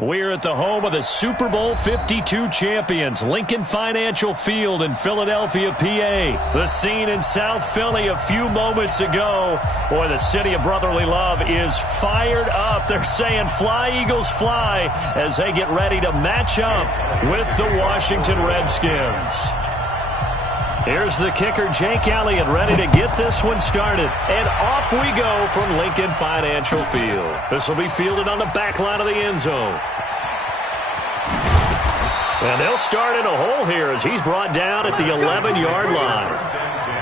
We're at the home of the Super Bowl 52 champions, Lincoln Financial Field in Philadelphia, PA. The scene in South Philly a few moments ago. Boy, the city of brotherly love is fired up. They're saying, "Fly, Eagles, fly," as they get ready to match up with the Washington Redskins. Here's the kicker, Jake Elliott, ready to get this one started. And off we go from Lincoln Financial Field. This will be fielded on the back line of the end zone. And they'll start in a hole here as he's brought down at the 11-yard line.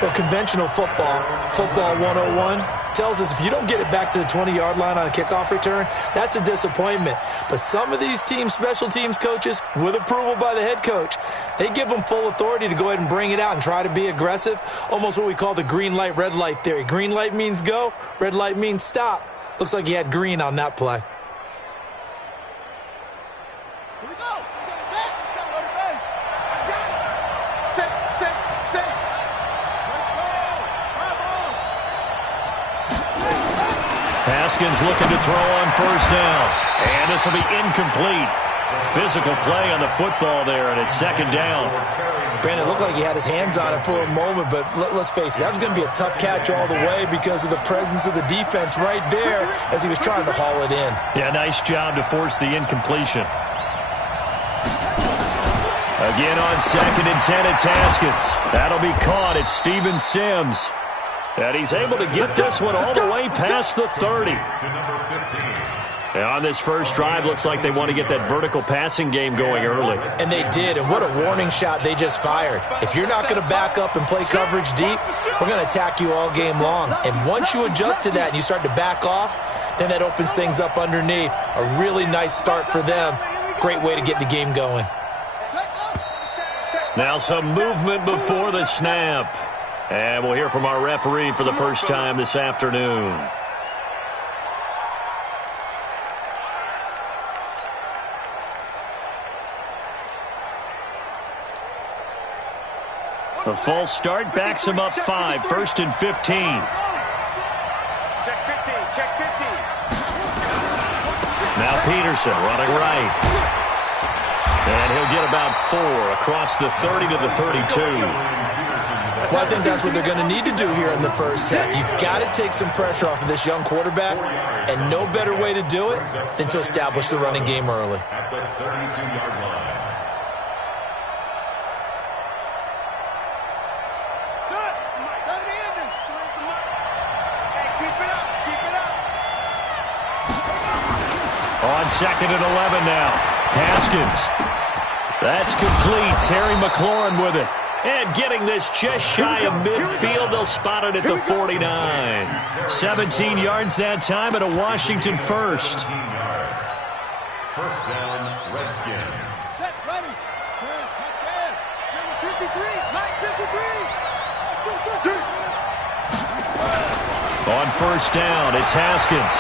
Well, conventional football 101, tells us if you don't get it back to the 20-yard line on a kickoff return, that's a disappointment. But some of these teams, special teams coaches, with approval by the head coach, they give them full authority to go ahead and bring it out and try to be aggressive, almost what we call the green light, red light theory. Green light means go, red light means stop. Looks like he had green on that play. Haskins looking to throw on first down. And this will be incomplete. Physical play on the football there, and it's second down. Brandon, it looked like he had his hands on it for a moment, but let's face it, that was going to be a tough catch all the way because of the presence of the defense right there as he was trying to haul it in. Yeah, nice job to force the incompletion. Again on 2nd and 10, it's Haskins. That'll be caught. It's Steven Sims. And he's able to get this one all the way past the 30. And on this first drive, looks like they want to get that vertical passing game going early. And they did, and what a warning shot they just fired. If you're not going to back up and play coverage deep, we're going to attack you all game long. And once you adjust to that and you start to back off, then that opens things up underneath. A really nice start for them. Great way to get the game going. Now some movement before the snap. And we'll hear from our referee for the first time this afternoon. A false start backs him up 5, 1st and 15. Check 50, check 50. Now Peterson running right. And he'll get about 4 across the 30 to the 32. Well, I think that's what they're going to need to do here in the first half. You've got to take some pressure off of this young quarterback, and no better way to do it than to establish the running game early. At the 32-yard line. On 2nd and 11 now. Haskins. That's complete. Terry McLaurin with it. And getting this just shy of midfield, they'll spot it at the 49. 17 yards that time and a Washington first. First down, Redskins. Set, ready. Turn, touchdown. Number 53, Mike 53. On first down, it's Haskins.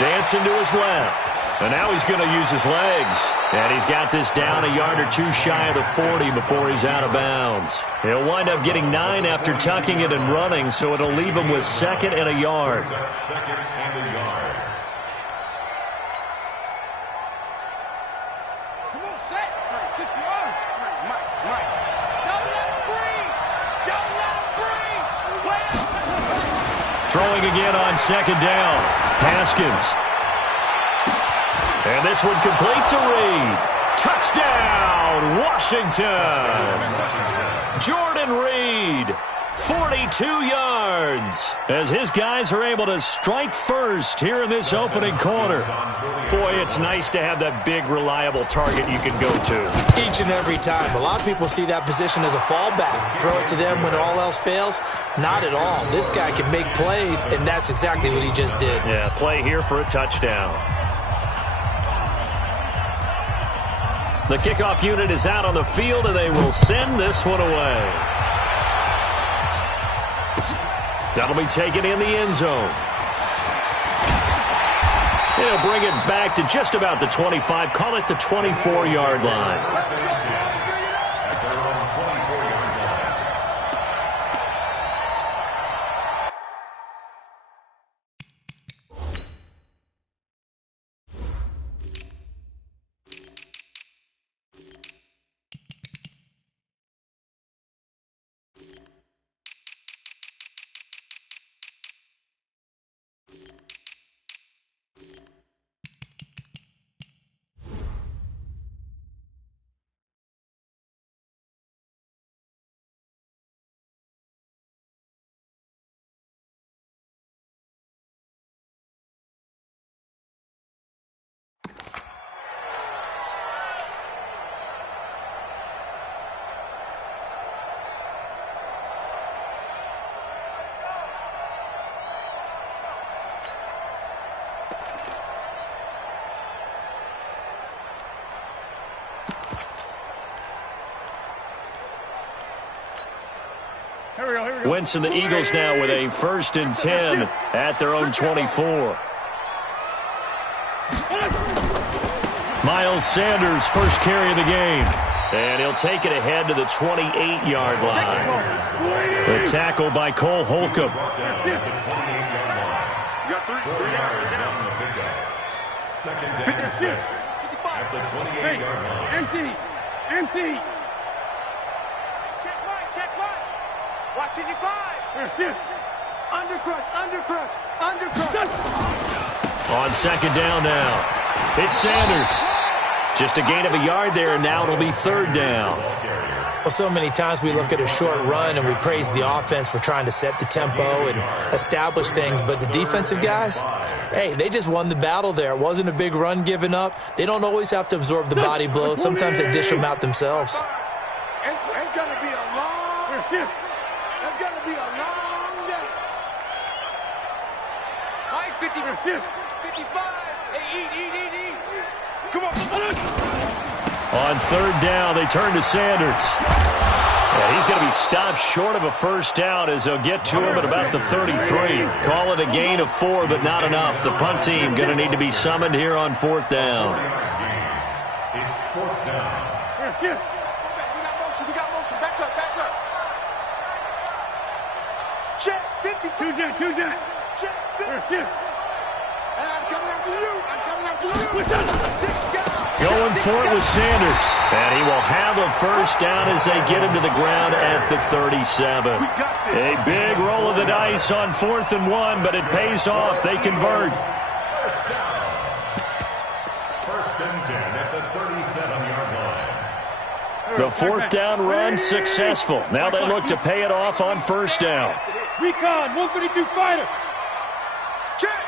Dancing to his left. And now he's going to use his legs. And he's got this down a yard or two shy of the 40 before he's out of bounds. He'll wind up getting 9 after tucking it and running, so it'll leave him with 2nd and a yard. 2nd and a yard. Come on, set. 6 yards. Mike. Don't let him breathe. Don't let him breathe. Throwing again on 2nd down. Haskins. And this one complete to Reed. Touchdown, Washington. Jordan Reed, 42 yards, as his guys are able to strike first here in this opening quarter. Boy, it's nice to have that big, reliable target you can go to. Each and every time. A lot of people see that position as a fallback. Throw it to them when all else fails. Not at all. This guy can make plays, and that's exactly what he just did. Yeah, play here for a touchdown. The kickoff unit is out on the field, and they will send this one away. That'll be taken in the end zone. He'll bring it back to just about the 25, call it the 24-yard line. Wentz and the Eagles now with a 1st and 10 at their own 24. Miles Sanders, first carry of the game. And he'll take it ahead to the 28-yard line. The tackle by Cole Holcomb. You got 3 yards on the pickup. 2nd down 6 at the 28-yard line. Empty. Check right. Watch it, 5. Undercrush. On 2nd down now. It's Sanders. Just a gain of a yard there, and now it'll be 3rd down. Well, so many times we look at a short run and we praise the offense for trying to set the tempo and establish things, but the defensive guys, hey, they just won the battle there. It wasn't a big run given up. They don't always have to absorb the body blows. Sometimes they dish them out themselves. It's going to be a long day. 50, 55. Hey, eat. Come on. On 3rd down, they turn to Sanders. And he's going to be stopped short of a 1st down as they'll get to him at about the 33. Call it a gain of 4, but not enough. The punt team going to need to be summoned here on 4th down. It's 4th down. We got motion. Back up. Check, 50. Two jet. Check, 50. I'm coming after you. Going for it with Sanders. And he will have a 1st down as they get him to the ground at the 37. A big roll of the dice on 4th and 1, but it pays off. They convert. 1st down. 1st and 10 at the 37-yard line. The 4th down run successful. Now they look to pay it off on 1st down. Recon, 152 fighter. Check.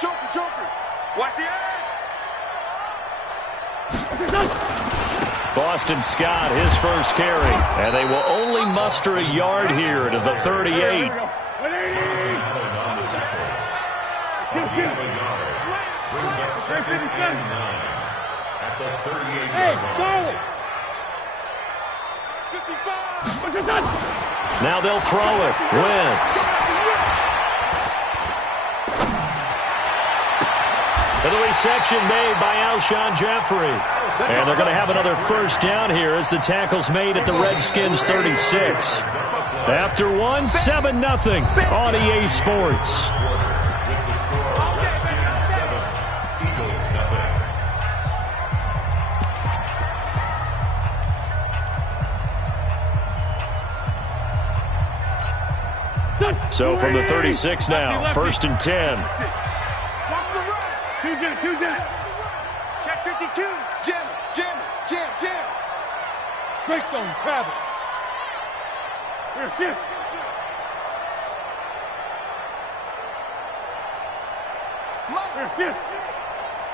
Joker. Watch the edge. Boston Scott, his 1st carry. And they will only muster a yard here to the 38. Brings up 2nd and 9 at the 38-yard line. Charlie. 55. Now they'll throw it. Wentz. And the reception made by Alshon Jeffrey. And they're going to have another 1st down here as the tackle's made at the Redskins 36. After 1, 7-0 on EA Sports. So from the 36 now, 1st and 10. Two jet. Check 52. Jam. Greystone, travel.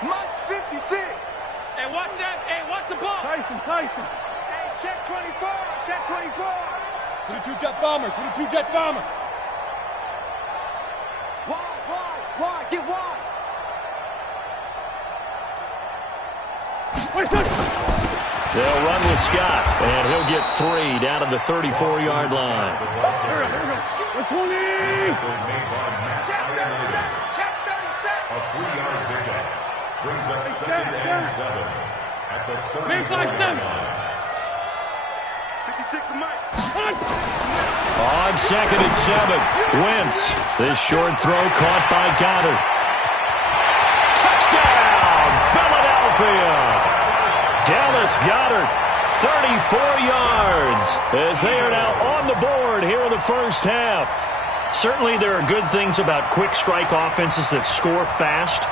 Mike's 56. Hey, watch that. Hey, watch the ball. Tyson. Hey, check 24. 22 jet bomber. Why? Get wide. They'll run with Scott, and he'll get 3 down to the 34-yard line. Check 37. A 3-yard pickup brings up 2nd and 7 at the 35-yard line. 56 for Mike. On 2nd and 7, Wentz. This short throw caught by Goddard. Touchdown, Philadelphia! Dallas Goedert, 34 yards, as they are now on the board here in the 1st half. Certainly there are good things about quick strike offenses that score fast,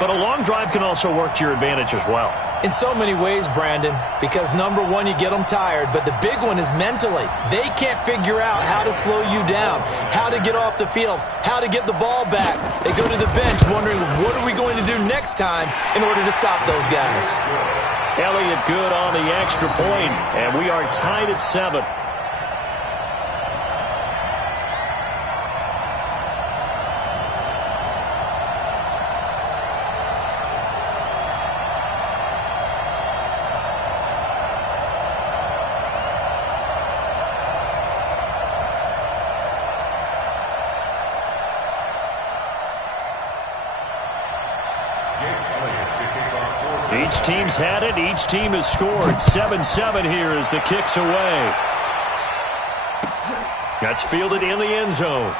but a long drive can also work to your advantage as well. In so many ways, Brandon, because number one, you get them tired, but the big one is mentally. They can't figure out how to slow you down, how to get off the field, how to get the ball back. They go to the bench wondering, what are we going to do next time in order to stop those guys? Elliott good on the extra point, and we are tied at 7. Each team's had it. Each team has scored. 7-7 here as the kick's away. That's fielded in the end zone.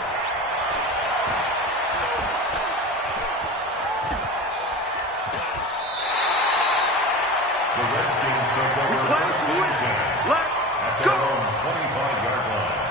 The Redskins take over first and 10 at their own 25-yard line.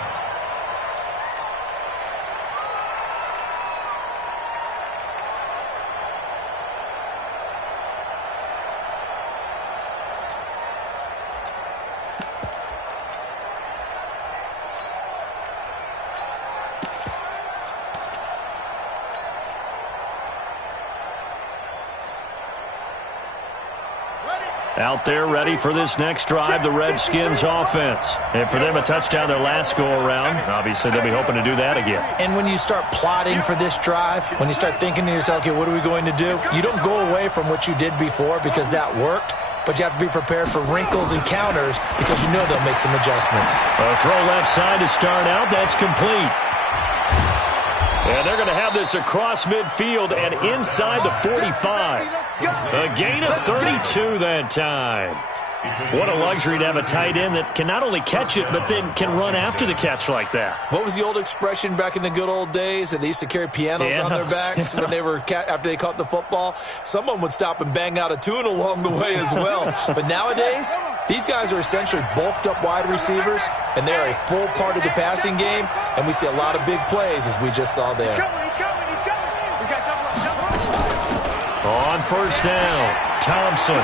Out there ready for this next drive, the Redskins offense. And for them, a touchdown their last go-around. Obviously, they'll be hoping to do that again. And when you start plotting for this drive, when you start thinking to yourself, okay, what are we going to do? You don't go away from what you did before because that worked, but you have to be prepared for wrinkles and counters because you know they'll make some adjustments. A throw left side to start out. That's complete. And they're going to have this across midfield and inside the 45. A gain of 32 that time. What a luxury to have a tight end that can not only catch it, but then can run after the catch like that. What was the old expression back in the good old days that they used to carry pianos on their backs when they were after they caught the football? Someone would stop and bang out a tune along the way as well. But nowadays, these guys are essentially bulked up wide receivers, and they're a full part of the passing game, and we see a lot of big plays as we just saw there. On first down, Thompson.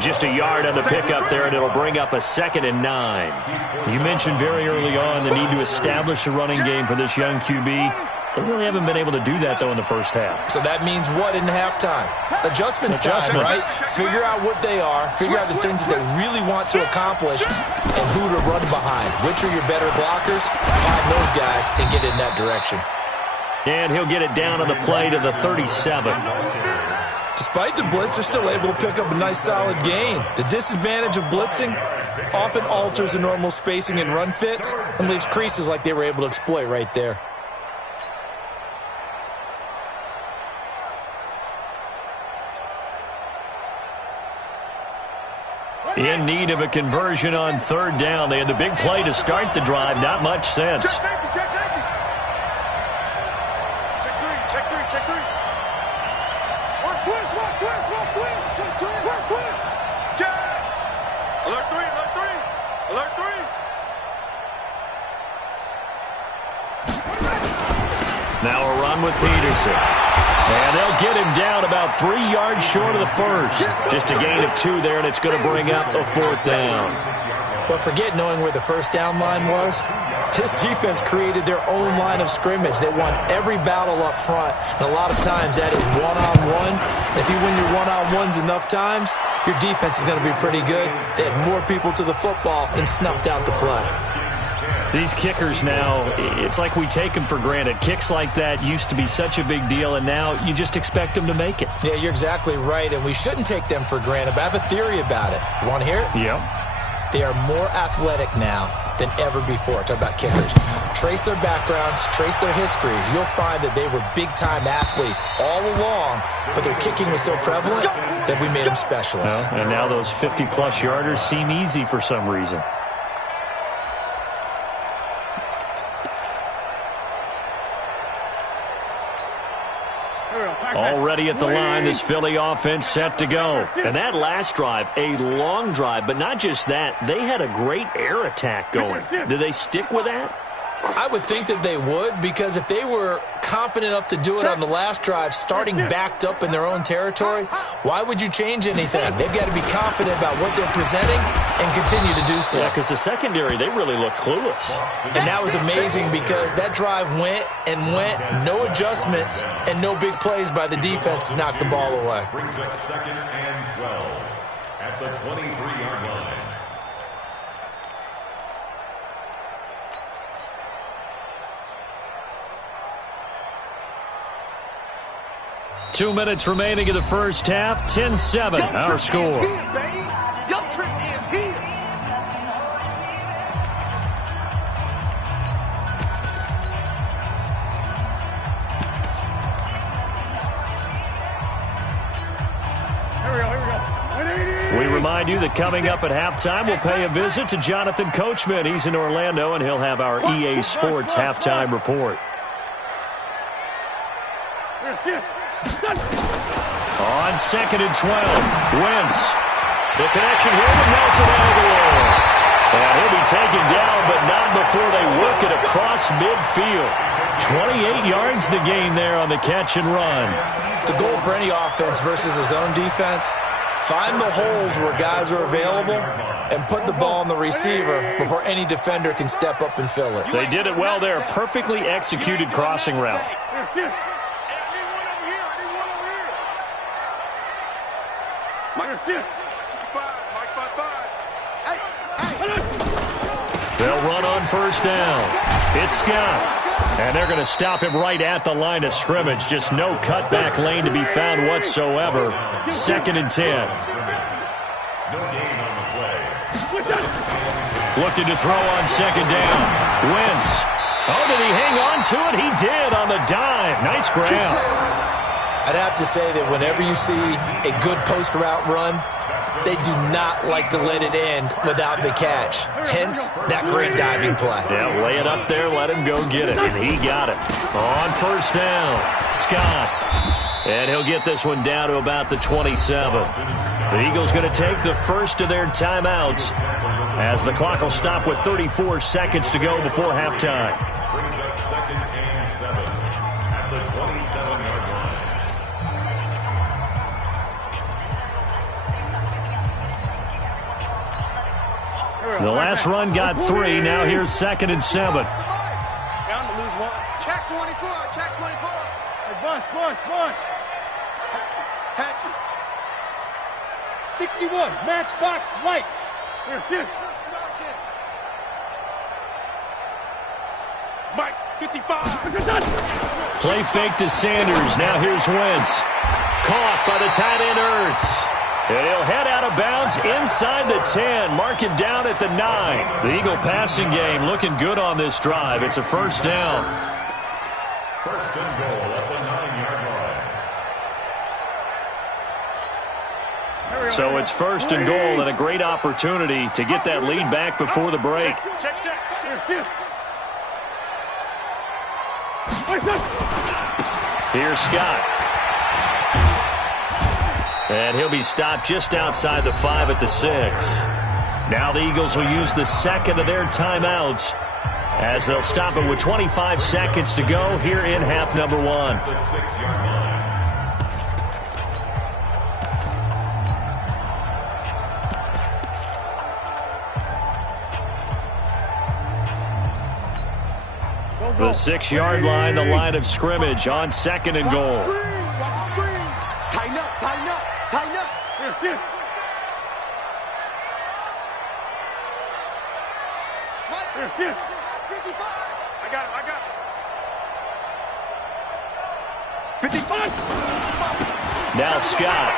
Just a yard on the pickup there, and it'll bring up a 2nd and 9. You mentioned very early on the need to establish a running game for this young QB. They really haven't been able to do that, though, in the first half. So that means what in halftime? Adjustments time, right? Figure out what they are, figure out the things that they really want to accomplish, and who to run behind. Which are your better blockers? Find those guys and get in that direction. And he'll get it down on the play to the 37. Despite the blitz, they're still able to pick up a nice solid gain. The disadvantage of blitzing often alters the normal spacing and run fits and leaves creases like they were able to exploit right there. In need of a conversion on third down. They had the big play to start the drive. Not much sense. Now a run with Peterson. And they'll get him down about 3 yards short of the first. Just a gain of 2 there, and it's going to bring up a 4th down. But forget knowing where the first down line was. This defense created their own line of scrimmage. They won every battle up front, and a lot of times that is one-on-one. If you win your one-on-ones enough times, your defense is going to be pretty good. They had more people to the football and snuffed out the play. These kickers now, it's like we take them for granted. Kicks like that used to be such a big deal, and now you just expect them to make it. Yeah, you're exactly right, and we shouldn't take them for granted, but I have a theory about it. You want to hear it? Yep. They are more athletic now than ever before. Talk about kickers. Trace their backgrounds, trace their histories. You'll find that they were big-time athletes all along, but their kicking was so prevalent that we made them specialists. Well, and now those 50-plus yarders seem easy for some reason. Already at the line, this Philly offense set to go. And that last drive, a long drive, but not just that, they had a great air attack going. Do they stick with that? I would think that they would, because if they were confident enough to do it on the last drive, starting backed up in their own territory, why would you change anything? They've got to be confident about what they're presenting and continue to do so. Yeah, because the secondary, they really look clueless. And that was amazing because that drive went and went, no adjustments and no big plays by the defense to knock the ball away. Brings up 2nd and 12 at the 23-yard line. 2 minutes remaining in the first half. 10-7, our score. remind you that coming up at halftime, we'll pay a visit to Jonathan Coachman. He's in Orlando, and he'll have our EA Sports halftime report. On 2nd and 12, Wentz. The connection here with Nelson Aguilar. And he'll be taken down, but not before they work it across midfield. 28 yards the gain there on the catch and run. The goal for any offense versus his own defense, find the holes where guys are available and put the ball on the receiver before any defender can step up and fill it. They did it well there. Perfectly executed crossing route. They'll run on first down. It's Scott. And they're going to stop him right at the line of scrimmage. Just no cutback lane to be found whatsoever. 2nd and 10. No gain on the play. Looking to throw on 2nd down. Wentz. Oh, did he hang on to it? He did on the dive. Nice grab. I'd have to say that whenever you see a good post route run, they do not like to let it end without the catch. Hence, that great diving play. Yeah, lay it up there, let him go get it. And he got it. On first down, Scott. And he'll get this one down to about the 27. The Eagles going to take the first of their timeouts as the clock will stop with 34 seconds to go before halftime. Brings us 2nd and 7 at the 27-yard line. The last run got 3. Now here's 2nd and 7. Down to lose one. Check 24. Check 24. Hey, bunch. Hatchet. 61. Matchbox lights. Here. Mike, 55. Play fake to Sanders. Now here's Wentz. Caught by the tight end Ertz. And he'll head out of bounds inside the 10. Mark him down at the 9. The Eagle passing game looking good on this drive. It's a first down. First and goal at the 9-yard line. So it's first and goal and a great opportunity to get that lead back before the break. Here's Scott. And he'll be stopped just outside the 5 at the 6. Now the Eagles will use the second of their timeouts as they'll stop it with 25 seconds to go here in half number 1. The 6-yard line. The 6-yard line, the line of scrimmage on 2nd and goal. Watch the screen. Tighten up. Here. Mike, 55. I got it. 55. Now Scott.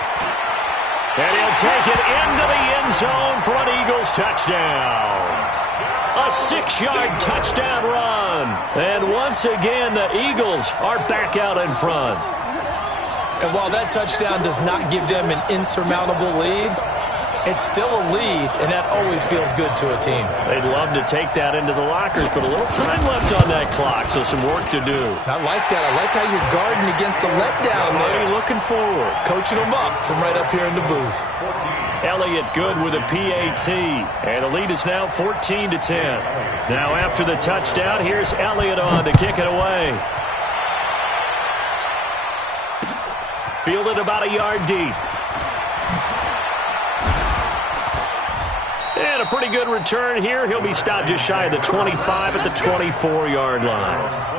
And he'll take it into the end zone for an Eagles touchdown. A 6-yard touchdown run. And once again, the Eagles are back out in front. And while that touchdown does not give them an insurmountable lead, it's still a lead, and that always feels good to a team. They'd love to take that into the lockers, but a little time left on that clock, so some work to do. I like that. I like how you're guarding against a letdown there. Looking forward. Coaching them up from right up here in the booth. Elliott good with a PAT, and the lead is now 14-10. Now after the touchdown, here's Elliott on to kick it away. Fielded about a yard deep. And a pretty good return here. He'll be stopped just shy of the 25 at the 24-yard line.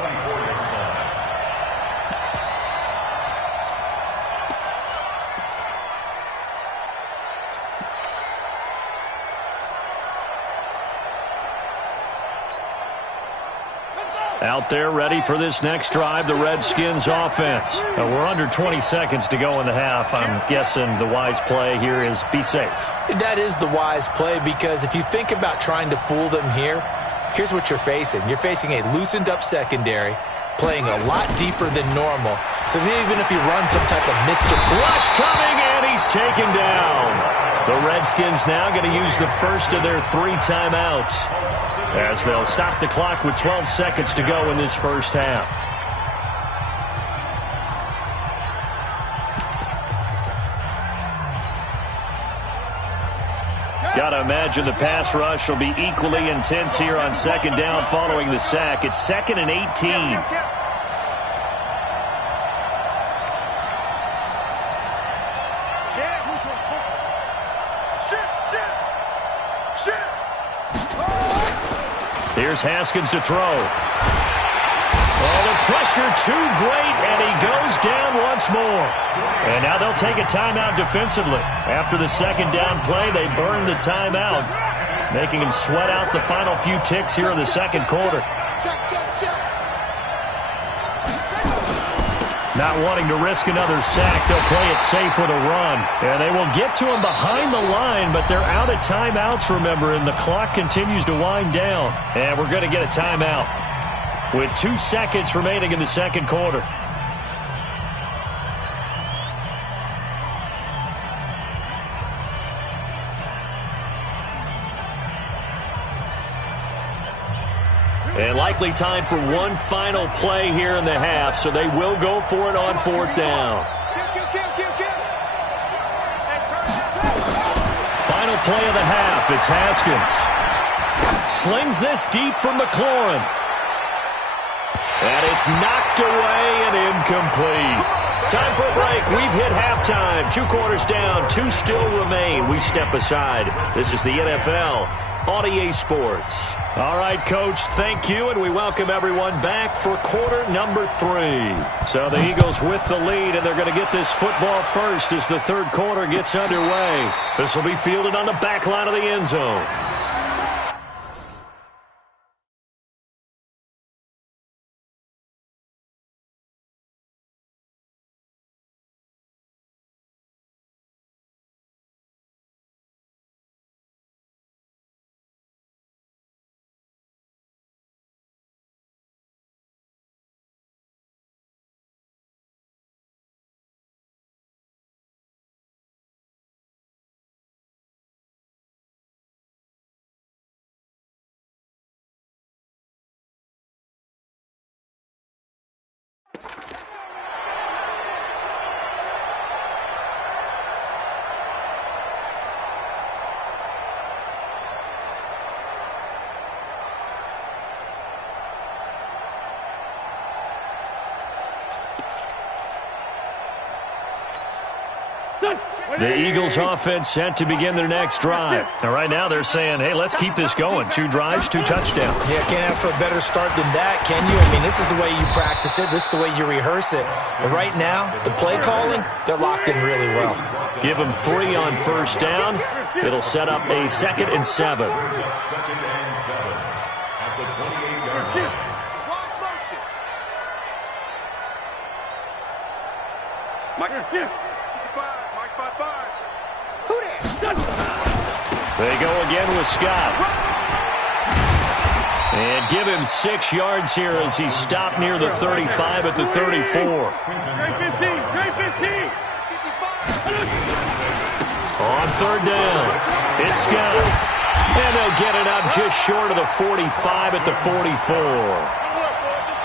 Out there ready for this next drive, the Redskins offense. We're under 20 seconds to go in the half. I'm guessing the wise play here is be safe. That is the wise play, because if you think about trying to fool them here, here's what you're facing. You're facing a loosened up secondary, playing a lot deeper than normal. So even if you run some type of mystic rush coming, and he's taken down. The Redskins now going to use the first of their 3 timeouts as they'll stop the clock with 12 seconds to go in this first half. Got to imagine the pass rush will be equally intense here on second down following the sack. It's 2nd and 18. Here's Haskins to throw. Oh, the pressure too great, and he goes down once more. And now they'll take a timeout defensively. After the second down play, they burn the timeout, making him sweat out the final few ticks here in the second quarter. Not wanting to risk another sack, they'll play it safe with a run. And they will get to him behind the line, but they're out of timeouts, remember, and the clock continues to wind down. And we're going to get a timeout with 2 seconds remaining in the second quarter. And likely time for one final play here in the half, so they will go for it on 4th down. Final play of the half, it's Haskins. Slings this deep from McLaurin. And it's knocked away and incomplete. Time for a break. We've hit halftime. 2 quarters down, 2 still remain. We step aside. This is the NFL on EA Sports. All right, Coach, thank you, and we welcome everyone back for quarter number 3. So the Eagles with the lead, and they're going to get this football first as the third quarter gets underway. This will be fielded on the back line of the end zone. The Eagles offense set to begin their next drive. Now, right now they're saying, hey, let's keep this going. 2 drives, 2 touchdowns. Yeah, can't ask for a better start than that, can you? I mean, this is the way you practice it. This is the way you rehearse it. But right now, the play calling, they're locked in really well. Give them 3 on first down. It'll set up a 2nd and 7. 2nd and 7 at the 28-yard line. They go again with Scott. And give him 6 yards here as he stopped near the 35 at the 34. On 3rd down, it's Scott. And they'll get it up just short of the 45 at the 44.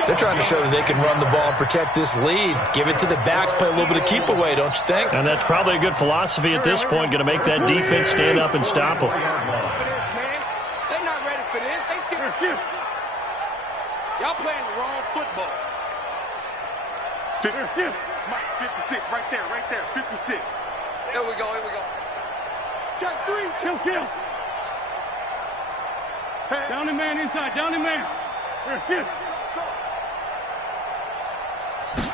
They're trying to show that they can run the ball and protect this lead. Give it to the backs, play a little bit of keep away, don't you think? And that's probably a good philosophy at this point, going to make that defense stand up and stop them. They're not ready for this. They still y'all playing the wrong football. 56, right there, 56. Here we go. Check 3. Kill. Hey. Down the man inside, down the man.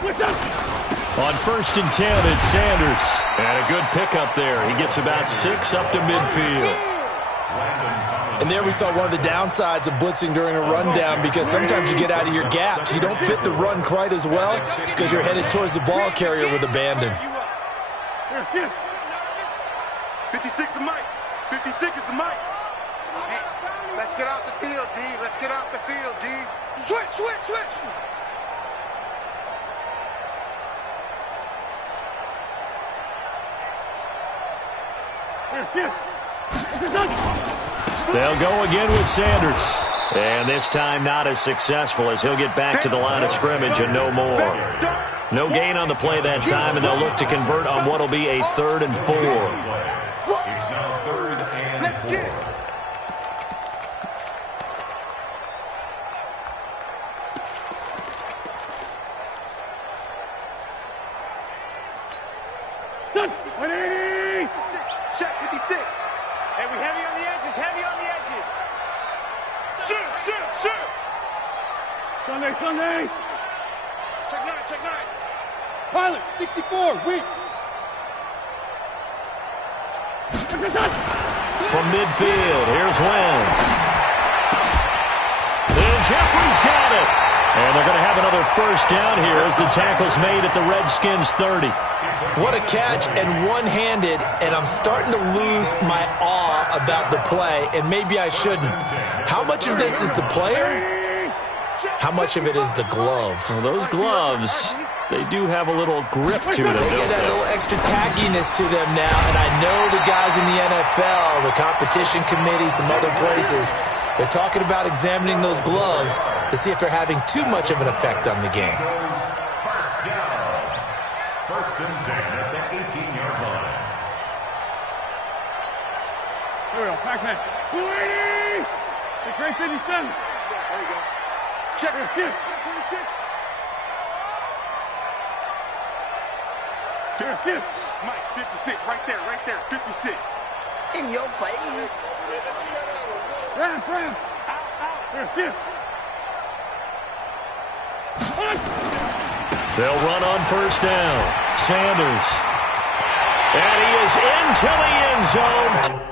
On 1st and 10, it's Sanders. And a good pickup there. He gets about 6 up to midfield. And there we saw one of the downsides of blitzing during a rundown, because sometimes you get out of your gaps. You don't fit the run quite as well because you're headed towards the ball carrier with abandon. 56 to Mike. 56 is the Mike. Let's get out the field, D. Let's get out the field, D. Switch. They'll go again with Sanders. And this time not as successful as he'll get back to the line of scrimmage and no more. No gain on the play that time, and they'll look to convert on what will be a 3rd and 4. It's now 3rd and 4. Check 56. Hey, we heavy on the edges, heavy on the edges. Shoot. Sunday. Check 9. Pilot, 64, weak. From midfield, here's Wentz. And Jeffrey's got it. And they're going to have another first down here as the tackle's made at the Redskins 30. What a catch, and one-handed, and I'm starting to lose my awe about the play, and maybe I shouldn't. How much of this is the player? How much of it is the glove? Well, those gloves, they do have a little grip to them, They don't get that they? little extra tackiness to them now, and I know the guys in the NFL, the competition committee, some other places, they're talking about examining those gloves to see if they're having too much of an effect on the game. First down. 1st and 10 at the 18-yard line. Here we go, Pac-Man. 280! The great 57. There you go. Check it, 26. Mike, 56, right there, 56. In your face. Ram. Here, 50. They'll run on first down. Sanders. And he is into the end zone.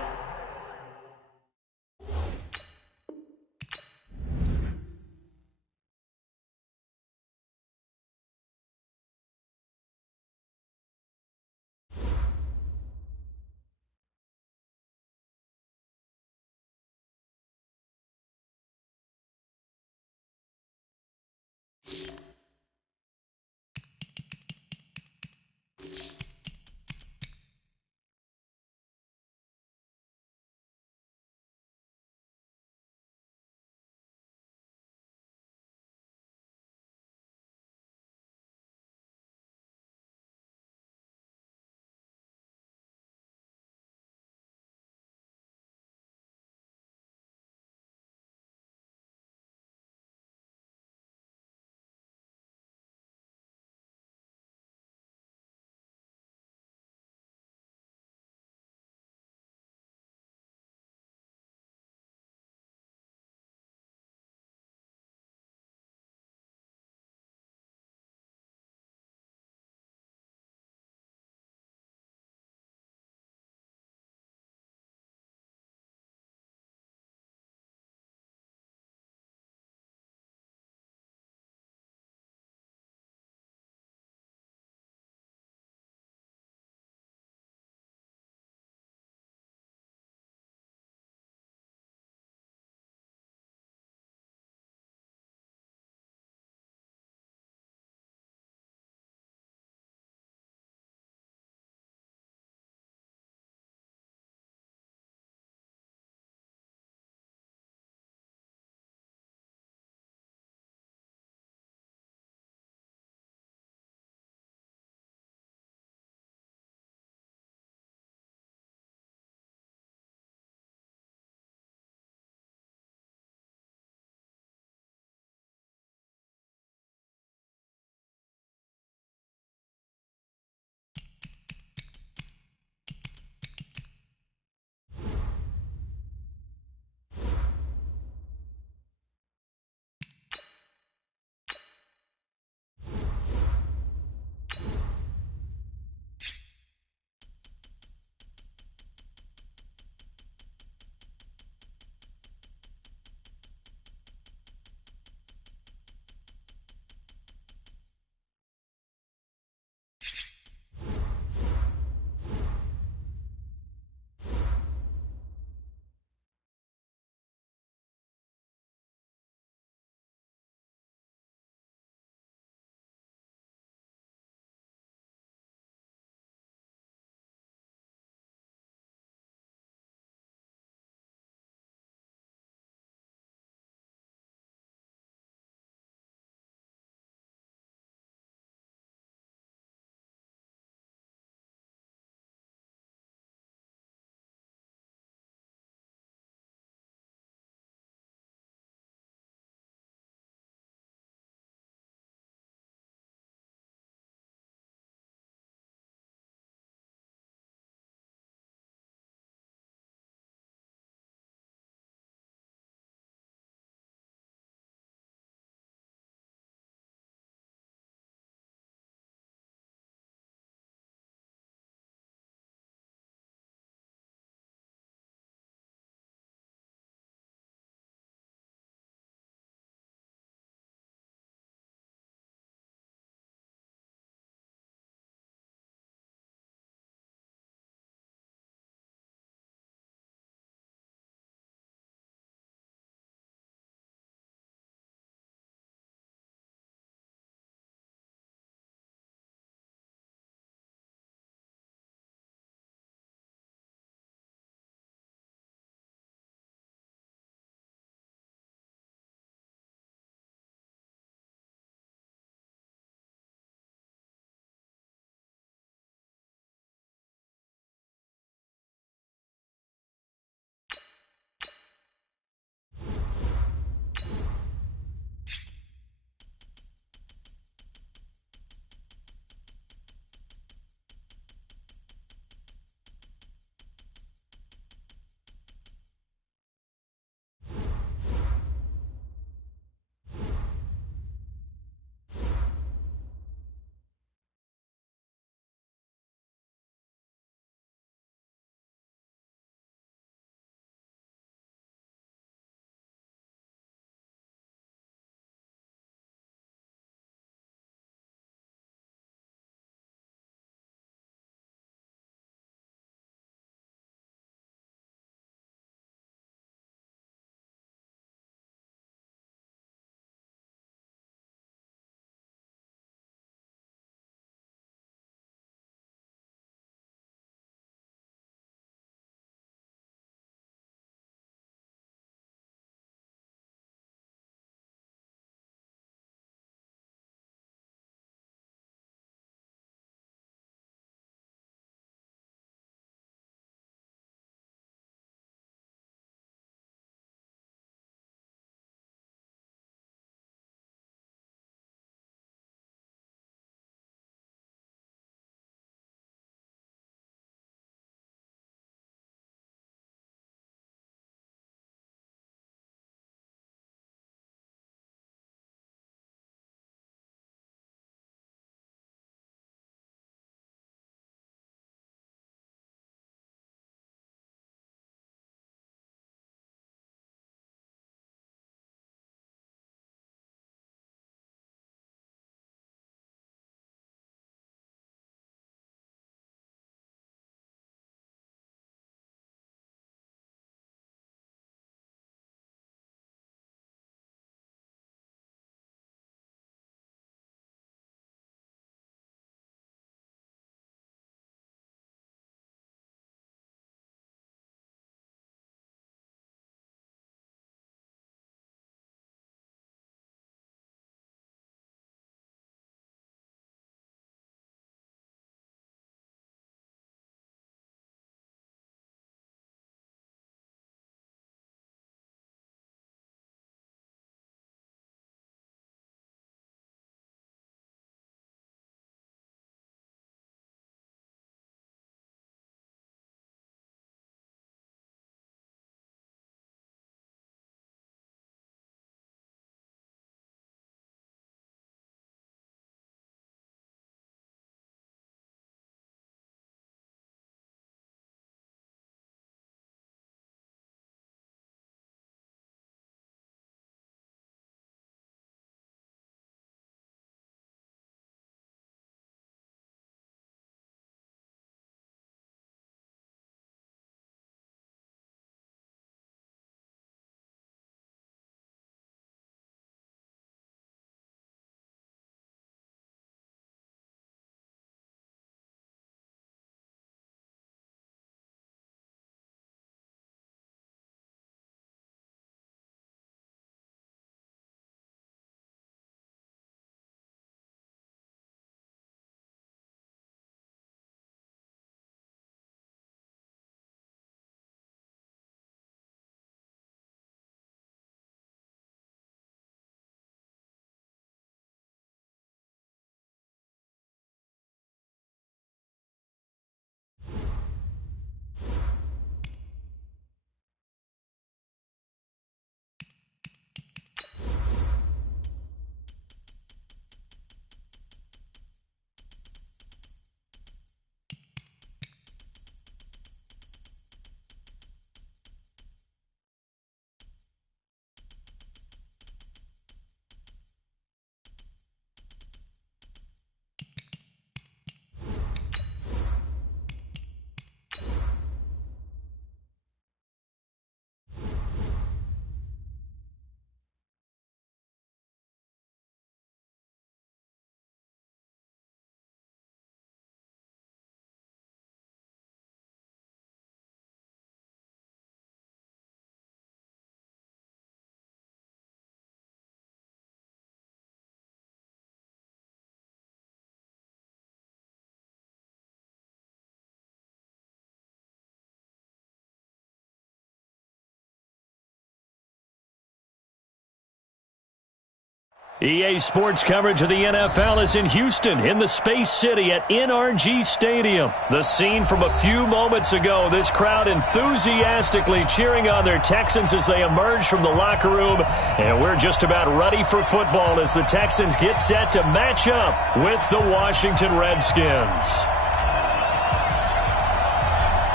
EA Sports coverage of the NFL is in Houston, in the Space City at NRG Stadium. The scene from a few moments ago, this crowd enthusiastically cheering on their Texans as they emerge from the locker room. And we're just about ready for football as the Texans get set to match up with the Washington Redskins.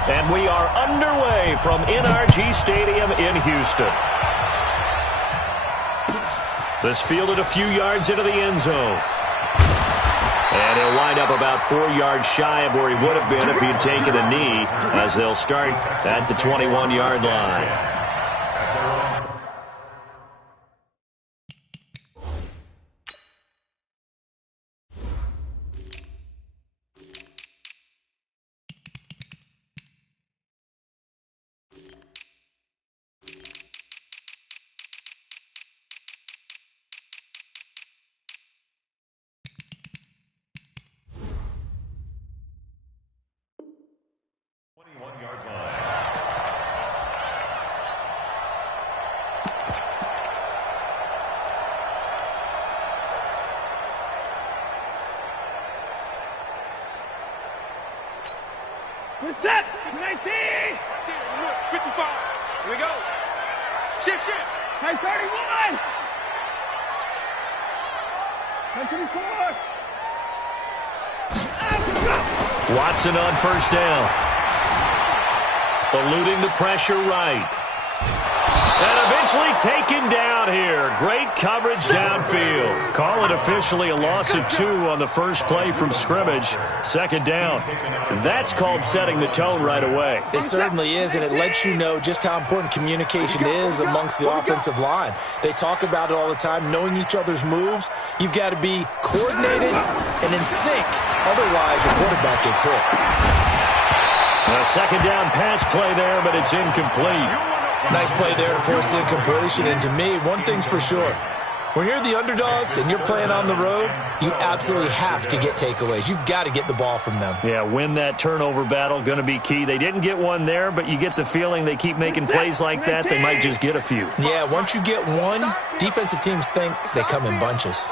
And we are underway from NRG Stadium in Houston. This fielded a few yards into the end zone. And he'll wind up about 4 yards shy of where he would have been if he'd taken a knee, as they'll start at the 21-yard line. We're set. 19. 55. Here we go. Shift. Type 31. Type 24. Watson on first down. Eluding the pressure right. And eventually taken down here. Great coverage downfield. Call it officially a loss of 2 on the first play from scrimmage. Second down. That's called setting the tone right away. It certainly is, and it lets you know just how important communication is amongst the offensive line. They talk about it all the time, knowing each other's moves. You've got to be coordinated and in sync. Otherwise, your quarterback gets hit. A second down pass play there, but it's incomplete. Nice play there to force the incompletion. And to me, one thing's for sure. When you're the underdogs and you're playing on the road, you absolutely have to get takeaways. You've got to get the ball from them. Yeah, win that turnover battle, going to be key. They didn't get one there, but you get the feeling they keep making plays like that, they might just get a few. Yeah, once you get one, defensive teams think they come in bunches.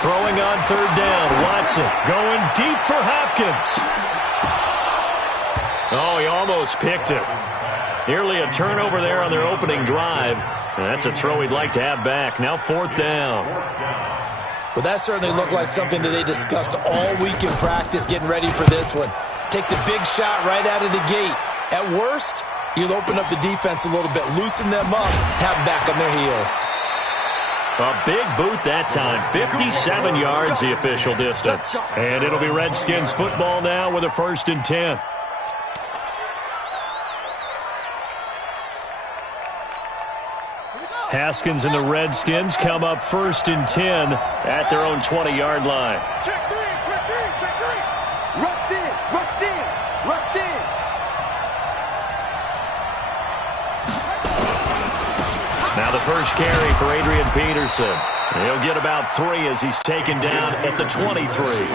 Throwing on third down, Watson going deep for Hopkins. Oh, he almost picked it. Nearly a turnover there on their opening drive. And that's a throw he'd like to have back. Now fourth down. Well, that certainly looked like something that they discussed all week in practice, getting ready for this one. Take the big shot right out of the gate. At worst, you'll open up the defense a little bit, loosen them up, have them back on their heels. A big boot that time. 57 yards, the official distance. And it'll be Redskins football now with a 1st and 10. Haskins and the Redskins come up 1st and 10 at their own 20-yard line. Check three. Rush in. Now the first carry for Adrian Peterson. He'll get about 3 as he's taken down at the 23.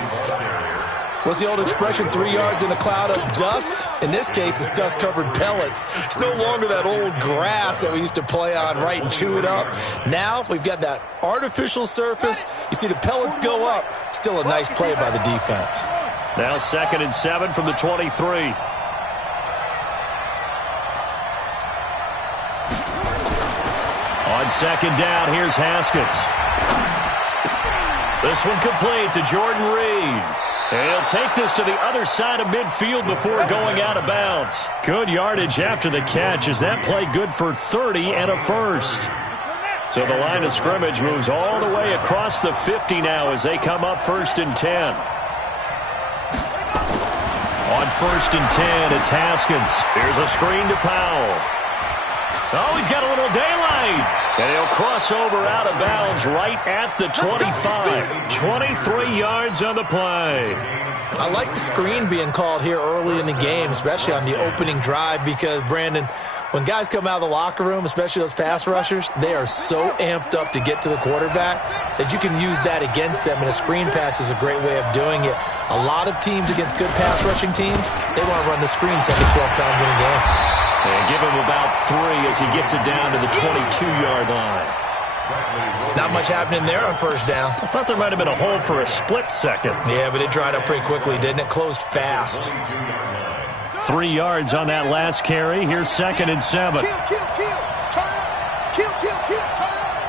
What's the old expression, 3 yards in a cloud of dust? In this case, it's dust-covered pellets. It's no longer that old grass that we used to play on, right, and chew it up. Now we've got that artificial surface. You see the pellets go up. Still a nice play by the defense. Now 2nd and 7 from the 23. On second down, here's Haskins. This one complete to Jordan Reed. And he'll take this to the other side of midfield before going out of bounds. Good yardage after the catch as that play good for 30 and a 1st. So the line of scrimmage moves all the way across the 50 now as they come up 1st and 10. On 1st and 10, it's Haskins. Here's a screen to Powell. Oh, he's got a little daylight. And he'll cross over out of bounds right at the 25. 23 yards on the play. I like the screen being called here early in the game, especially on the opening drive, because, Brandon, when guys come out of the locker room, especially those pass rushers, they are so amped up to get to the quarterback that you can use that against them, and a screen pass is a great way of doing it. A lot of teams against good pass rushing teams, they want to run the screen 10 to 12 times in a game. And give him about 3 as he gets it down to the 22-yard line. Not much happening there on first down. I thought there might have been a hole for a split second. Yeah, but it dried up pretty quickly, didn't it? Closed fast. 3 yards on that last carry. Here's 2nd and 7. Kill, kill, kill. Turn up. Kill, kill, kill. Turn up.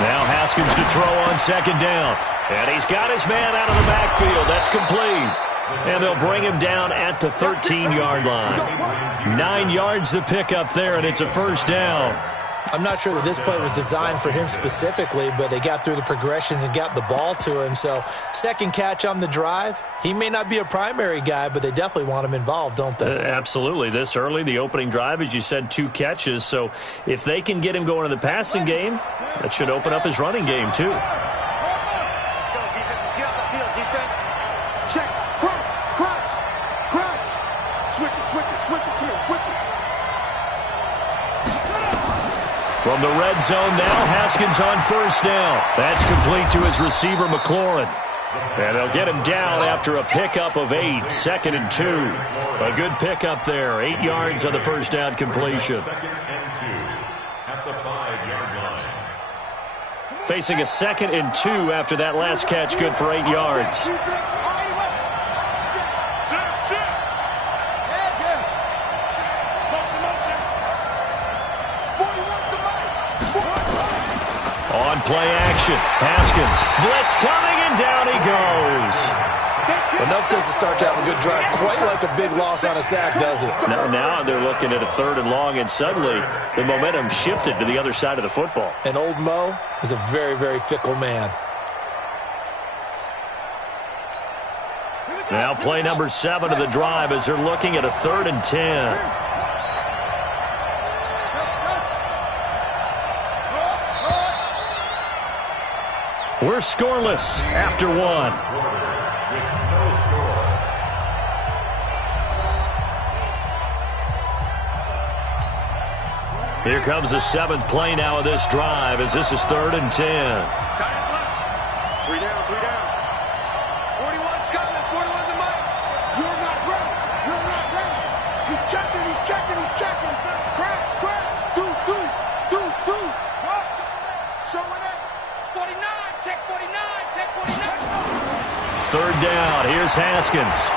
Now Haskins to throw on 2nd down. And he's got his man out of the backfield. That's complete. And they'll bring him down at the 13-yard line. 9 yards to pick up there, and it's a first down. I'm not sure that this play was designed for him specifically, but they got through the progressions and got the ball to him. So, second catch on the drive. He may not be a primary guy, but they definitely want him involved, don't they? Absolutely. This early, the opening drive, as you said, 2 catches. So, if they can get him going in the passing game, that should open up his running game, too. Let's go, defense. Let's get out the field, defense. Check. Crunch. Crunch. Crunch. Switch it, switch it, switch it. Come on, switch it. From the red zone now, Haskins on first down. That's complete to his receiver, McLaurin. And they'll get him down after a pickup of 8, 2nd and 2. A good pickup there, 8 yards on the first down completion. 2nd and 2 at the 5-yard line. Facing a 2nd and 2 after that last catch, good for 8 yards. On play action, Haskins, blitz coming, and down he goes. Enough takes to start to have a good drive. Quite like a big loss on a sack, does it? Now they're looking at a 3rd and long, and suddenly the momentum shifted to the other side of the football. And old Mo is a very, very fickle man. Now play number 7 of the drive as they're looking at a 3rd and 10. We're scoreless after 1. Here comes the 7th play now of this drive as this is 3rd and 10. 3 down, 3 down. 41's coming, 41's the mic. You're not ready. You're not ready. He's checking, he's checking, he's checking. Crash, crash. Deuce, deuce, deuce, deuce. What? Showing up. 49, check 49, check 49. 3rd down, here's Haskins.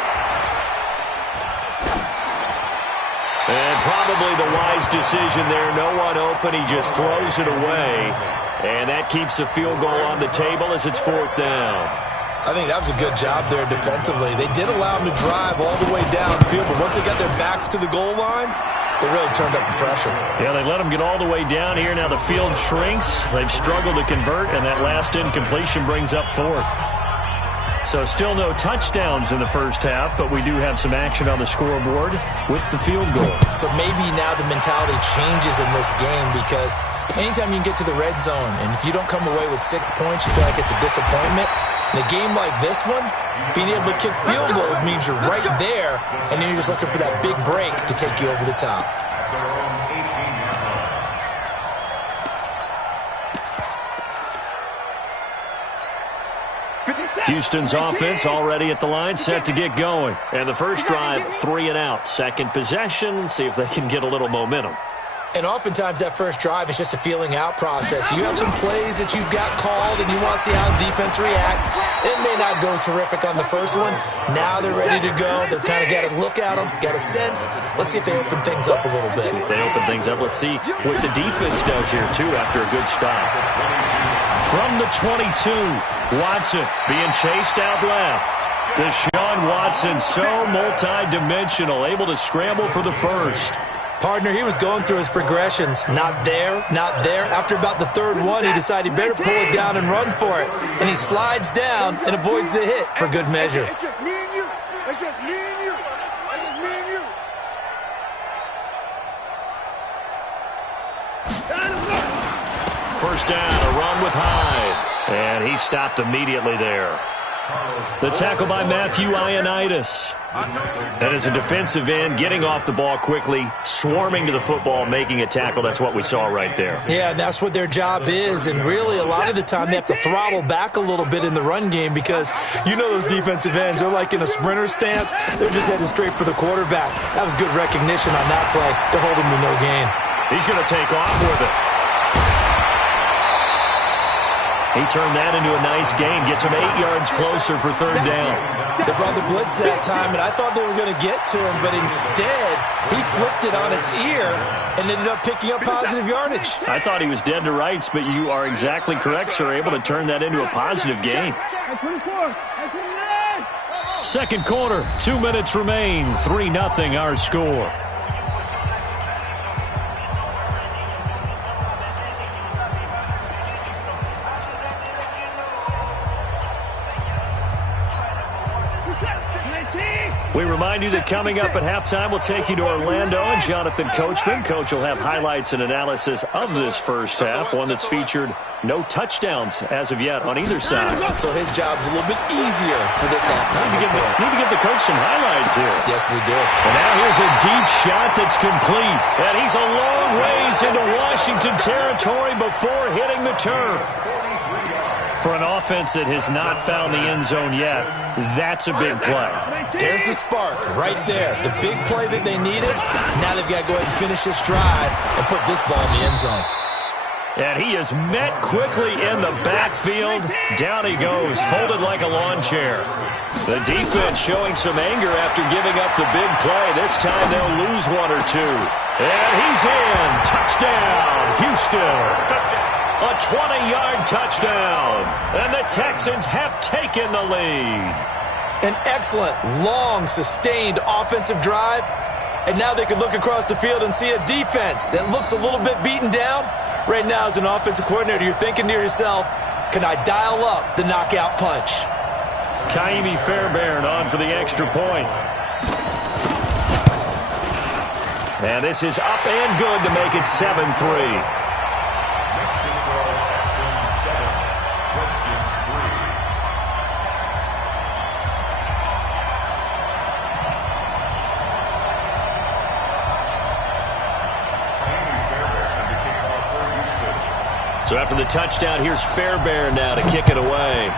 And probably the wise decision there. No one open. He just throws it away. And that keeps the field goal on the table as it's 4th down. I think that was a good job there defensively. They did allow him to drive all the way downfield, but once they got their backs to the goal line, they really turned up the pressure. Yeah, they let him get all the way down here. Now the field shrinks. They've struggled to convert, and that last incompletion brings up 4th. So still no touchdowns in the first half, but we do have some action on the scoreboard with the field goal. So maybe now the mentality changes in this game because anytime you can get to the red zone, and if you don't come away with 6 points, you feel like it's a disappointment. In a game like this one, being able to kick field goals means you're right there, and then you're just looking for that big break to take you over the top. Houston's offense already at the line, set to get going. And the first drive, 3 and out. Second possession, see if they can get a little momentum. And oftentimes that first drive is just a feeling out process. You have some plays that you've got called and you want to see how defense reacts. It may not go terrific on the first one. Now they're ready to go. They've kind of got to look at them, got a sense. Let's see if they open things up a little bit. See if they open things up. Let's see what the defense does here, too, after a good stop. From the 22, Watson being chased out left. Deshaun Watson, so multi-dimensional, able to scramble for the first. Partner, he was going through his progressions. Not there, not there. After about the 3rd one, he decided he better pull it down and run for it. And he slides down and avoids the hit for good measure. It's just me and you. It's just me and you. It's just me and you. First down, a run with Hyde. And he stopped immediately there. The tackle by Matthew Ioannidis. And as a defensive end, getting off the ball quickly, swarming to the football, making a tackle, that's what we saw right there. Yeah, that's what their job is, and really a lot of the time they have to throttle back a little bit in the run game because you know those defensive ends, they're like in a sprinter stance. They're just headed straight for the quarterback. That was good recognition on that play to hold him to no gain. He's going to take off with it. He turned that into a nice gain, gets him 8 yards closer for third down. They brought the blitz that time, and I thought they were going to get to him, but instead he flipped it on its ear and ended up picking up positive yardage. I thought he was dead to rights, but you are exactly correct, sir, able to turn that into a positive gain. Second quarter, 2 minutes remain, 3-0 our score. We remind you that coming up at halftime, we'll take you to Orlando and Jonathan Coachman. Coach will have highlights and analysis of this first half, one that's featured no touchdowns as of yet on either side. So his job's a little bit easier for this halftime. Need to give the coach some highlights here. Yes, we do. And now here's a deep shot that's complete. And he's a long ways into Washington territory before hitting the turf. For an offense that has not found the end zone yet, that's a big play. There's the spark right there. The big play that they needed. Now they've got to go ahead and finish this drive and put this ball in the end zone. And he is met quickly in the backfield. Down he goes, folded like a lawn chair. The defense showing some anger after giving up the big play. This time they'll lose one or two. And he's in. Touchdown, Houston. A 20-yard touchdown, and the Texans have taken the lead. An excellent, long, sustained offensive drive, and now they can look across the field and see a defense that looks a little bit beaten down. Right now, as an offensive coordinator, you're thinking to yourself, can I dial up the knockout punch? Kaimi Fairbairn on for the extra point. And this is up and good to make it 7-3. So after the touchdown, here's Fairbairn now to kick it away.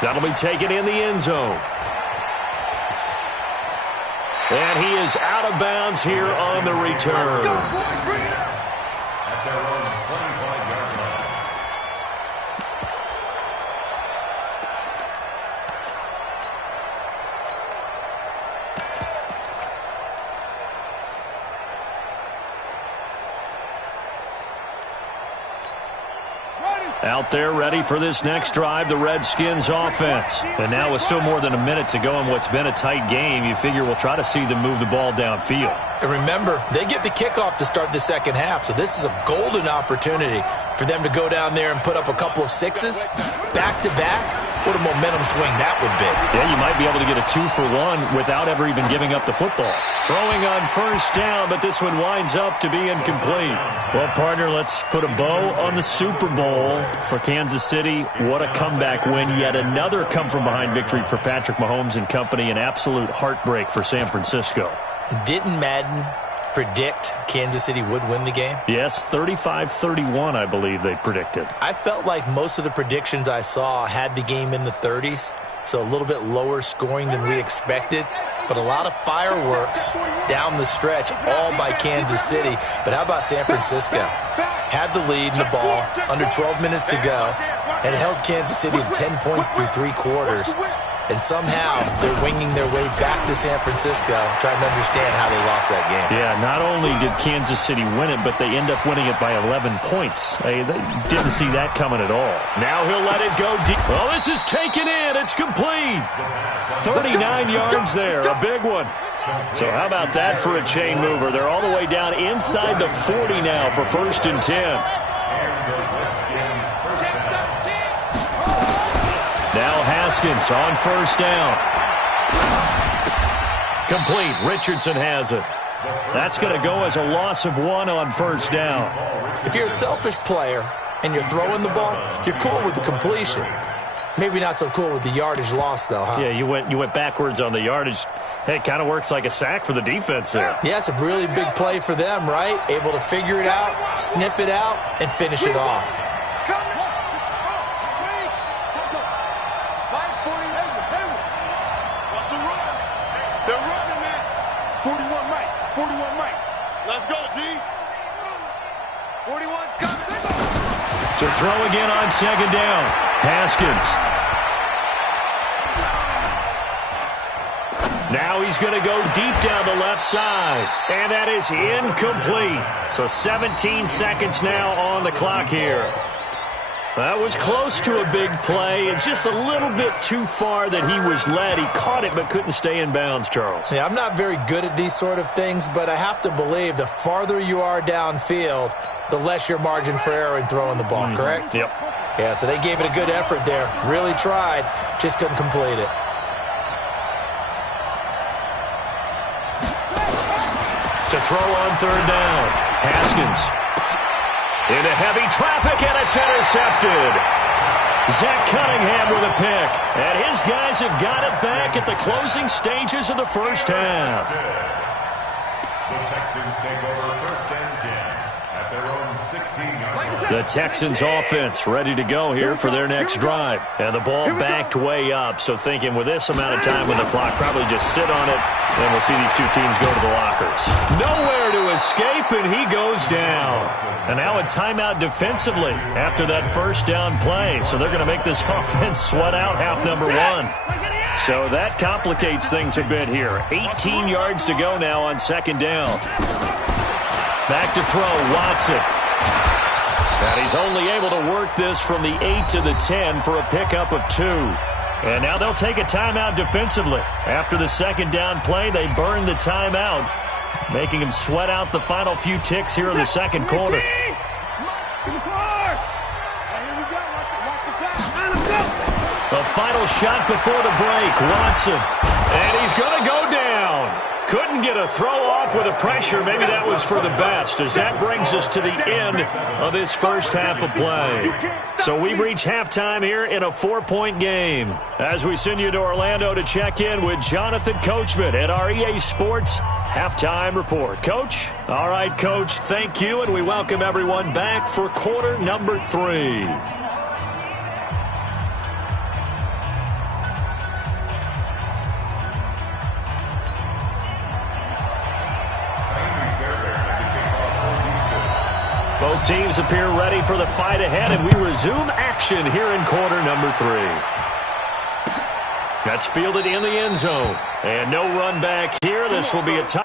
That'll be taken in the end zone. And he is out of bounds here on the return. At their own 25-yard line. Out there ready for this next drive, the Redskins offense. And now with still more than a minute to go in what's been a tight game, you figure we'll try to see them move the ball downfield. And remember, they get the kickoff to start the second half, so this is a golden opportunity for them to go down there and put up a couple of sixes back-to-back. What a momentum swing that would be. Yeah, you might be able to get a 2-for-1 without ever even giving up the football. Throwing on first down, but this one winds up to be incomplete. Well, partner, let's put a bow on the Super Bowl for Kansas City. What a comeback win. Yet another come-from-behind victory for Patrick Mahomes and company. An absolute heartbreak for San Francisco. Didn't Madden predict Kansas City would win the game? Yes, 35-31, I believe they predicted. I felt like most of the predictions I saw had the game in the 30s, so a little bit lower scoring than we expected, but a lot of fireworks down the stretch, all by Kansas City. But how about San Francisco? Had the lead in the ball, under 12 minutes to go, and held Kansas City to 10 points through 3 quarters. And somehow they're winging their way back to San Francisco, trying to understand how they lost that game. Yeah, not only did Kansas City win it, but they end up winning it by 11 points. They didn't see that coming at all. Now he'll let it go deep. Well, this is taken in. It's complete. 39 yards there, a big one. So how about that for a chain mover? They're all the way down inside the 40 now for 1st and 10. Now Haskins on first down. Complete. Richardson has it. That's going to go as a loss of 1 on first down. If you're a selfish player and you're throwing the ball, you're cool with the completion. Maybe not so cool with the yardage loss, though, huh? Yeah, you went backwards on the yardage. Hey, it kind of works like a sack for the defense there. Yeah, it's a really big play for them, right? Able to figure it out, sniff it out, and finish it off. They're running, man. 41 Mike. 41 Mike. Let's go, D. 41's coming. To throw again on second down. Haskins. Now he's going to go deep down the left side. And that is incomplete. So 17 seconds now on the clock here. That was close to a big play and just a little bit too far that he was led. He caught it but couldn't stay in bounds, Charles. Yeah, I'm not very good at these sort of things, but I have to believe the farther you are downfield, the less your margin for error in throwing the ball, correct? Yep. Yeah, so they gave it a good effort there. Really tried, just couldn't complete it. To throw on third down. Haskins. Into heavy traffic, and it's intercepted. Zach Cunningham with a pick. And his guys have got it back at the closing stages of the first half. The Texans take over first and 10 at their own 16-yard line. The Texans offense ready to go here for their next drive. And the ball backed way up, so thinking with this amount of time on the clock, probably just sit on it, and we'll see these two teams go to the lockers. Nowhere to escape, and he goes down. And now a timeout defensively after that first down play. So they're going to make this offense sweat out half number one. So that complicates things a bit here. 18 yards to go now on second down. Back to throw, Watson. And he's only able to work this from the 8 to the 10 for a pickup of 2. And now they'll take a timeout defensively. After the second down play, they burn the timeout, making him sweat out the final few ticks here in the second quarter. The final shot before the break, Watson. And he's going to go down. Couldn't get a throw off with the pressure. Maybe that was for the best, as that brings us to the end of this first half of play. So we reach halftime here in a 4-point game. As we send you to Orlando to check in with Jonathan Coachman at our EA Sports Halftime Report. Coach? All right, Coach, thank you, and we welcome everyone back for quarter number 3. Both teams appear ready for the fight ahead, and we resume action here in quarter number 3. That's fielded in the end zone. And no run back here. This will be a tie.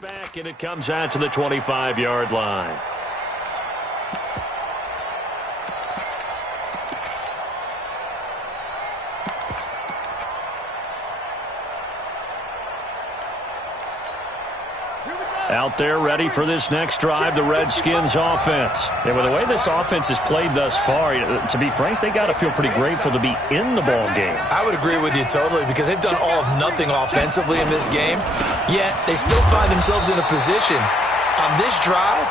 Back, and it comes out to the 25-yard line. Out there ready for this next drive, the Redskins offense. And with the way this offense has played thus far, to be frank, they got to feel pretty grateful to be in the ball game. I would agree with you totally, because they've done all of nothing offensively in this game, yet they still find themselves in a position on this drive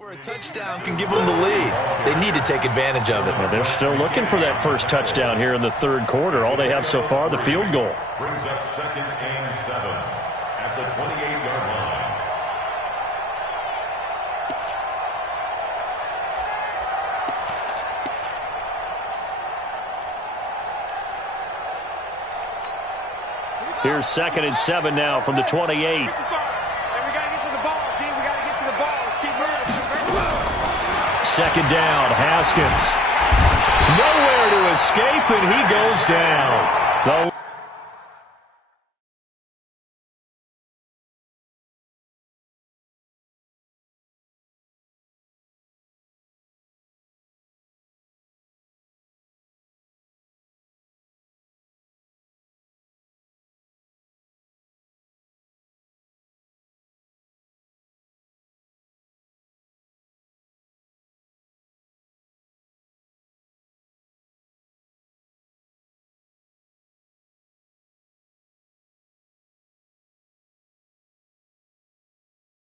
Where a touchdown can give them the lead. They need to take advantage of it. Well, they're still looking for that first touchdown here in the third quarter. All they have so far, the field goal. Brings up 2nd and 7 at the 28-yard line. Here's 2nd and 7 now from the 28. Second down, Haskins. Nowhere to escape, and he goes down.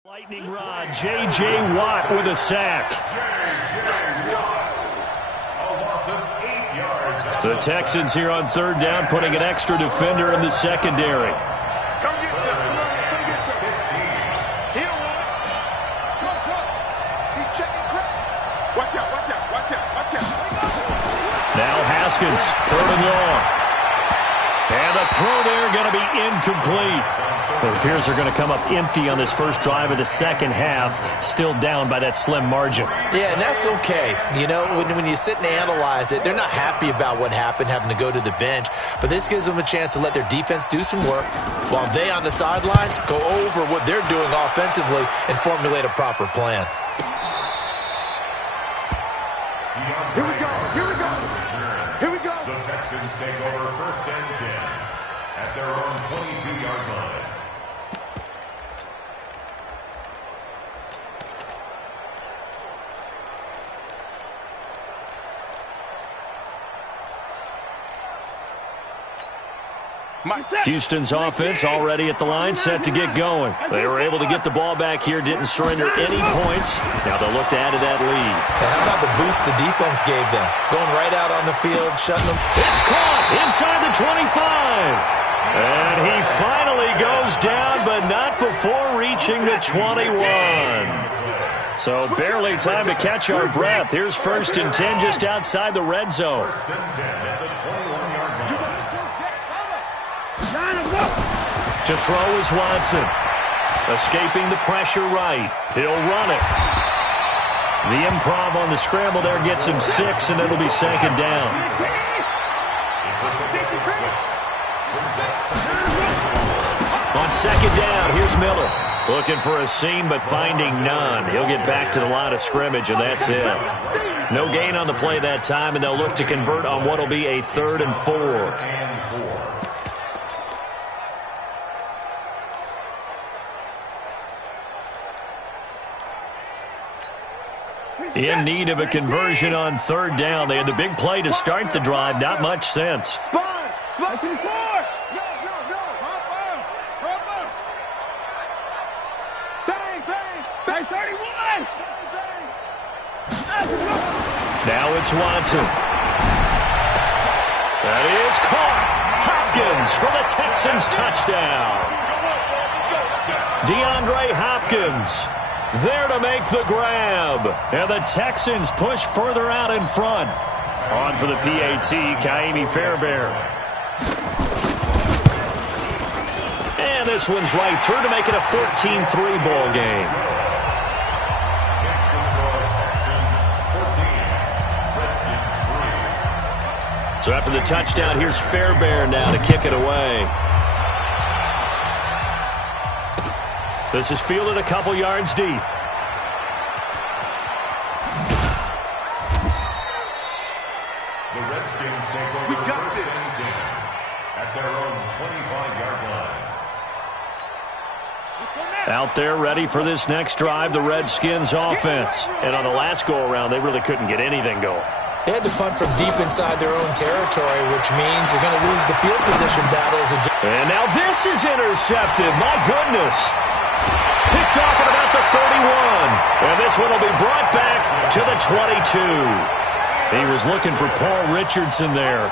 Lightning rod, J.J. Watt with a sack. The Texans here on third down, putting an extra defender in the secondary. Come get some. Come on, come get some. He don't want it. Trump. He's checking Chris. Watch out, watch out, watch out, watch out. Now Haskins, third and long. And the throw there going to be incomplete. It appears they're going to come up empty on this first drive of the second half, still down by that slim margin. Yeah, and that's okay. You know, when you sit and analyze it, they're not happy about what happened, having to go to the bench. But this gives them a chance to let their defense do some work while they on the sidelines go over what they're doing offensively and formulate a proper plan. Here we go, here we go, here we go. The Texans take over 1st and 10 at their own 22-yard line. Houston's offense already at the line, set to get going. They were able to get the ball back here, didn't surrender any points. Now they'll look to add to that lead. How about the boost the defense gave them? Going right out on the field, shutting them. It's caught inside the 25. And he finally goes down, but not before reaching the 21. So barely time to catch our breath. Here's 1st and 10 just outside the red zone. 1st and 10 at the 21-yard line. To throw is Watson. Escaping the pressure right. He'll run it. The improv on the scramble there gets him 6, and it'll be 2nd down. On 2nd down, here's Miller. Looking for a seam, but finding none. He'll get back to the line of scrimmage, and that's it. No gain on the play that time, and they'll look to convert on what will be a 3rd and 4. In need of a conversion on 3rd down. They had the big play to start the drive. Not much sense. Sponge, 4. Go. Hop up. Bang, 31. Now it's Watson. That is caught. Hopkins for the Texans touchdown. DeAndre Hopkins there to make the grab. And the Texans push further out in front. On for the PAT, Kaimi Fairbairn. And this one's right through to make it a 14-3 ball game. So after the touchdown, here's Fairbairn now to kick it away. This is fielded a couple yards deep. The Redskins take over 1st and 10 at their own 25-yard line. Out there ready for this next drive, the Redskins offense. And on the last go-around, they really couldn't get anything going. They had to punt from deep inside their own territory, which means they're going to lose the field position battles. And now this is intercepted. My goodness. Picked picked off at about the 31. And this one will be brought back to the 22. He was looking for Paul Richardson there.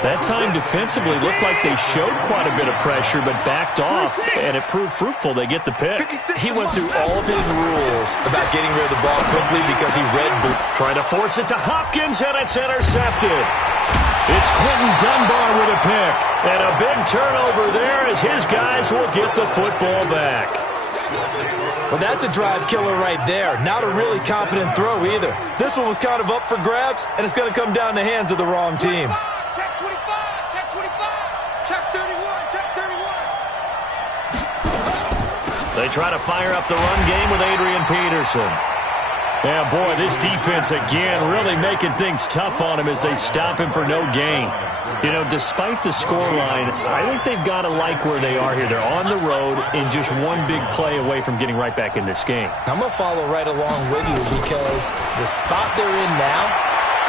That time defensively looked like they showed quite a bit of pressure but backed off, and it proved fruitful. They get the pick. He went through all of his rules about getting rid of the ball quickly because he read blue. Trying to force it to Hopkins, and it's intercepted. It's Quentin Dunbar with a pick. And a big turnover there as his guys will get the football back. Well, that's a drive killer right there. Not a really confident throw either. This one was kind of up for grabs, and it's going to come down in the hands of the wrong team. Check 25, check 25, check 31, check 31. They try to fire up the run game with Adrian Peterson. Yeah, boy, this defense again really making things tough on him as they stop him for no gain. You know, despite the scoreline, I think they've got to like where they are here. They're on the road and just one big play away from getting right back in this game. I'm going to follow right along with you because the spot they're in now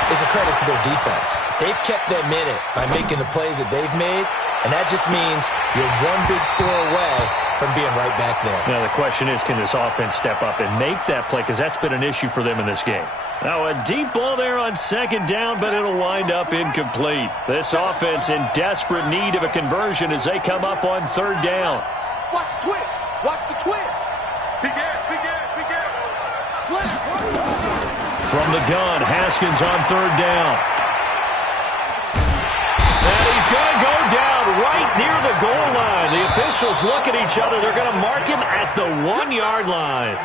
is a credit to their defense. They've kept them in it by making the plays that they've made, and that just means you're one big score away from being right back there. Now, the question is, can this offense step up and make that play? Because that's been an issue for them in this game. Now, a deep ball there on second down, but it'll wind up incomplete. This offense in desperate need of a conversion as they come up on third down. Watch the twist. Watch the twist. Big air, big air, big air. Slam. From the gun, Haskins on third down. And he's going to go down right near the goal line. The officials look at each other. They're going to mark him at the 1-yard line.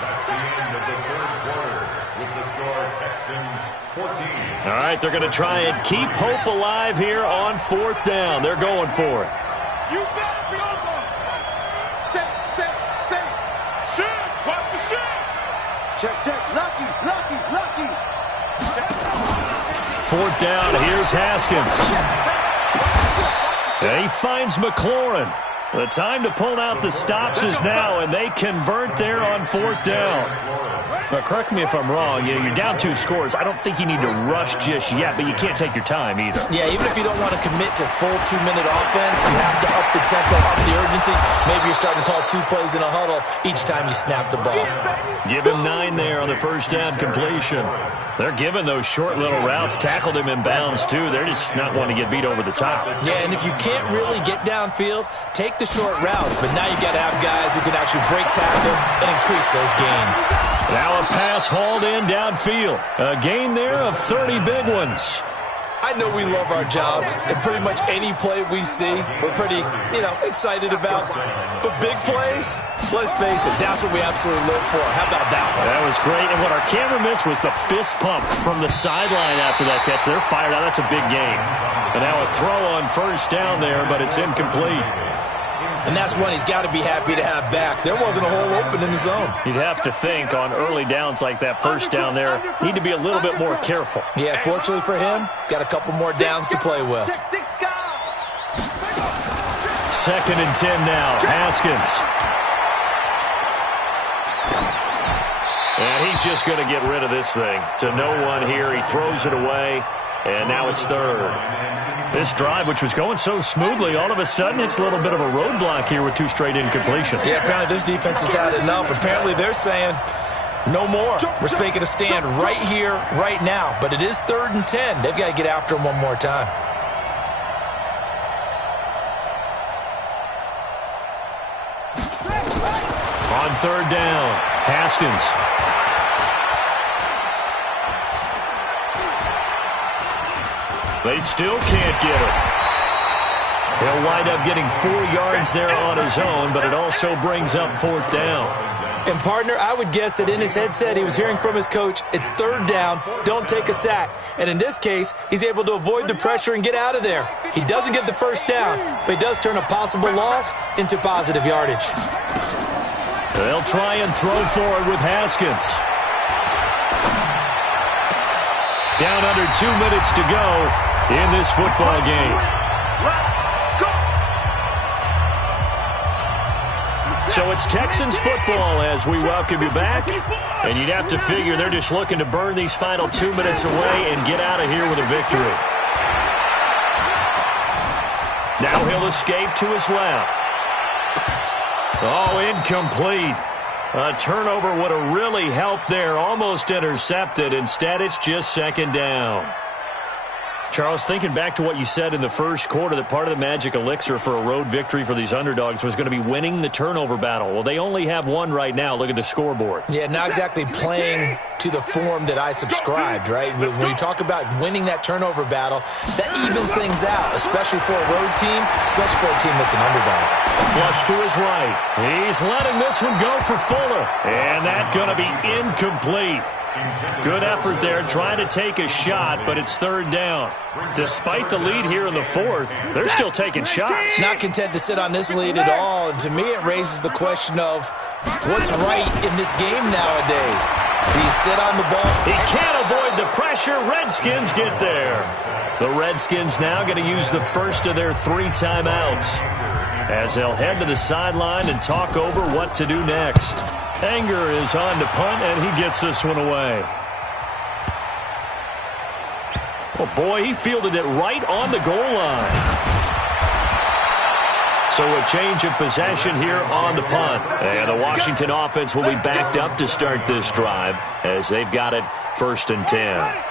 That's the end of the third quarter with the score Texans 14. All right, they're going to try and keep hope alive here on fourth down. They're going for it. You better be over. Set. Shoot. Watch the shoot. Check. Lucky. Fourth down, here's Haskins. And he finds McLaurin. The time to pull out the stops is now, and they convert there on fourth down. But correct me if I'm wrong, you're down 2 scores. I don't think you need to rush just yet, but you can't take your time either. Yeah, even if you don't want to commit to full 2-minute offense, you have to up the tempo, up the urgency. Maybe you're starting to call 2 plays in a huddle each time you snap the ball. Give him 9 there on the first down completion. They're giving those short little routes, tackled him in bounds too. They're just not wanting to get beat over the top. Yeah, and if you can't really get downfield, take the short routes. But now you've got to have guys who can actually break tackles and increase those gains. Now a pass hauled in downfield. A gain there of 30 big ones. I know we love our jobs, and pretty much any play we see, we're pretty, excited about. But big plays, let's face it, that's what we absolutely live for. How about that one? That was great, and what our camera missed was the fist pump from the sideline after that catch. They're fired out. That's a big gain. And now a throw on first down there, but it's incomplete. And that's one he's got to be happy to have back. There wasn't a hole open in the zone. You'd have to think on early downs like that, first down there, need to be a little bit more careful. Yeah, fortunately for him, got a couple more downs to play with. Second and 10 now, Haskins. And he's just going to get rid of this thing. To no one here, he throws it away, and now it's third. This drive, which was going so smoothly, all of a sudden it's a little bit of a roadblock here with 2 straight incompletions. Yeah, apparently this defense has had enough. Apparently they're saying no more. We're making a stand right here, right now. But it is third and 10. They've got to get after him one more time. On third down, Haskins. They still can't get it. He'll wind up getting 4 yards there on his own, but it also brings up fourth down. And, partner, I would guess that in his headset he was hearing from his coach, it's third down, don't take a sack. And in this case, he's able to avoid the pressure and get out of there. He doesn't get the first down, but he does turn a possible loss into positive yardage. They'll try and throw forward with Haskins. Down under 2 minutes to go in this football game. So it's Texans football as we welcome you back. And you'd have to figure they're just looking to burn these final 2 minutes away and get out of here with a victory. Now he'll escape to his left. Oh, incomplete. A turnover would have really helped there. Almost intercepted. Instead, it's just second down. Charles, thinking back to what you said in the first quarter, that part of the magic elixir for a road victory for these underdogs was going to be winning the turnover battle. Well, they only have one right now. Look at the scoreboard. Yeah, not exactly playing to the form that I subscribed, right? When you talk about winning that turnover battle, that evens things out, especially for a road team, especially for a team that's an underdog. Flush to his right. He's letting this one go for Fuller. And that's going to be incomplete. Good effort there, trying to take a shot, but it's third down. Despite the lead here in the fourth, they're still taking shots. Not content to sit on this lead at all, and to me it raises the question of what's right in this game nowadays. Do you sit on the ball? He can't avoid the pressure. Redskins get there. The Redskins now going to use the first of their 3 timeouts as they'll head to the sideline and talk over what to do next. Anger is on to punt, and he gets this one away. Oh, boy, he fielded it right on the goal line. So a change of possession here on the punt. And the Washington offense will be backed up to start this drive as they've got it 1st and 10.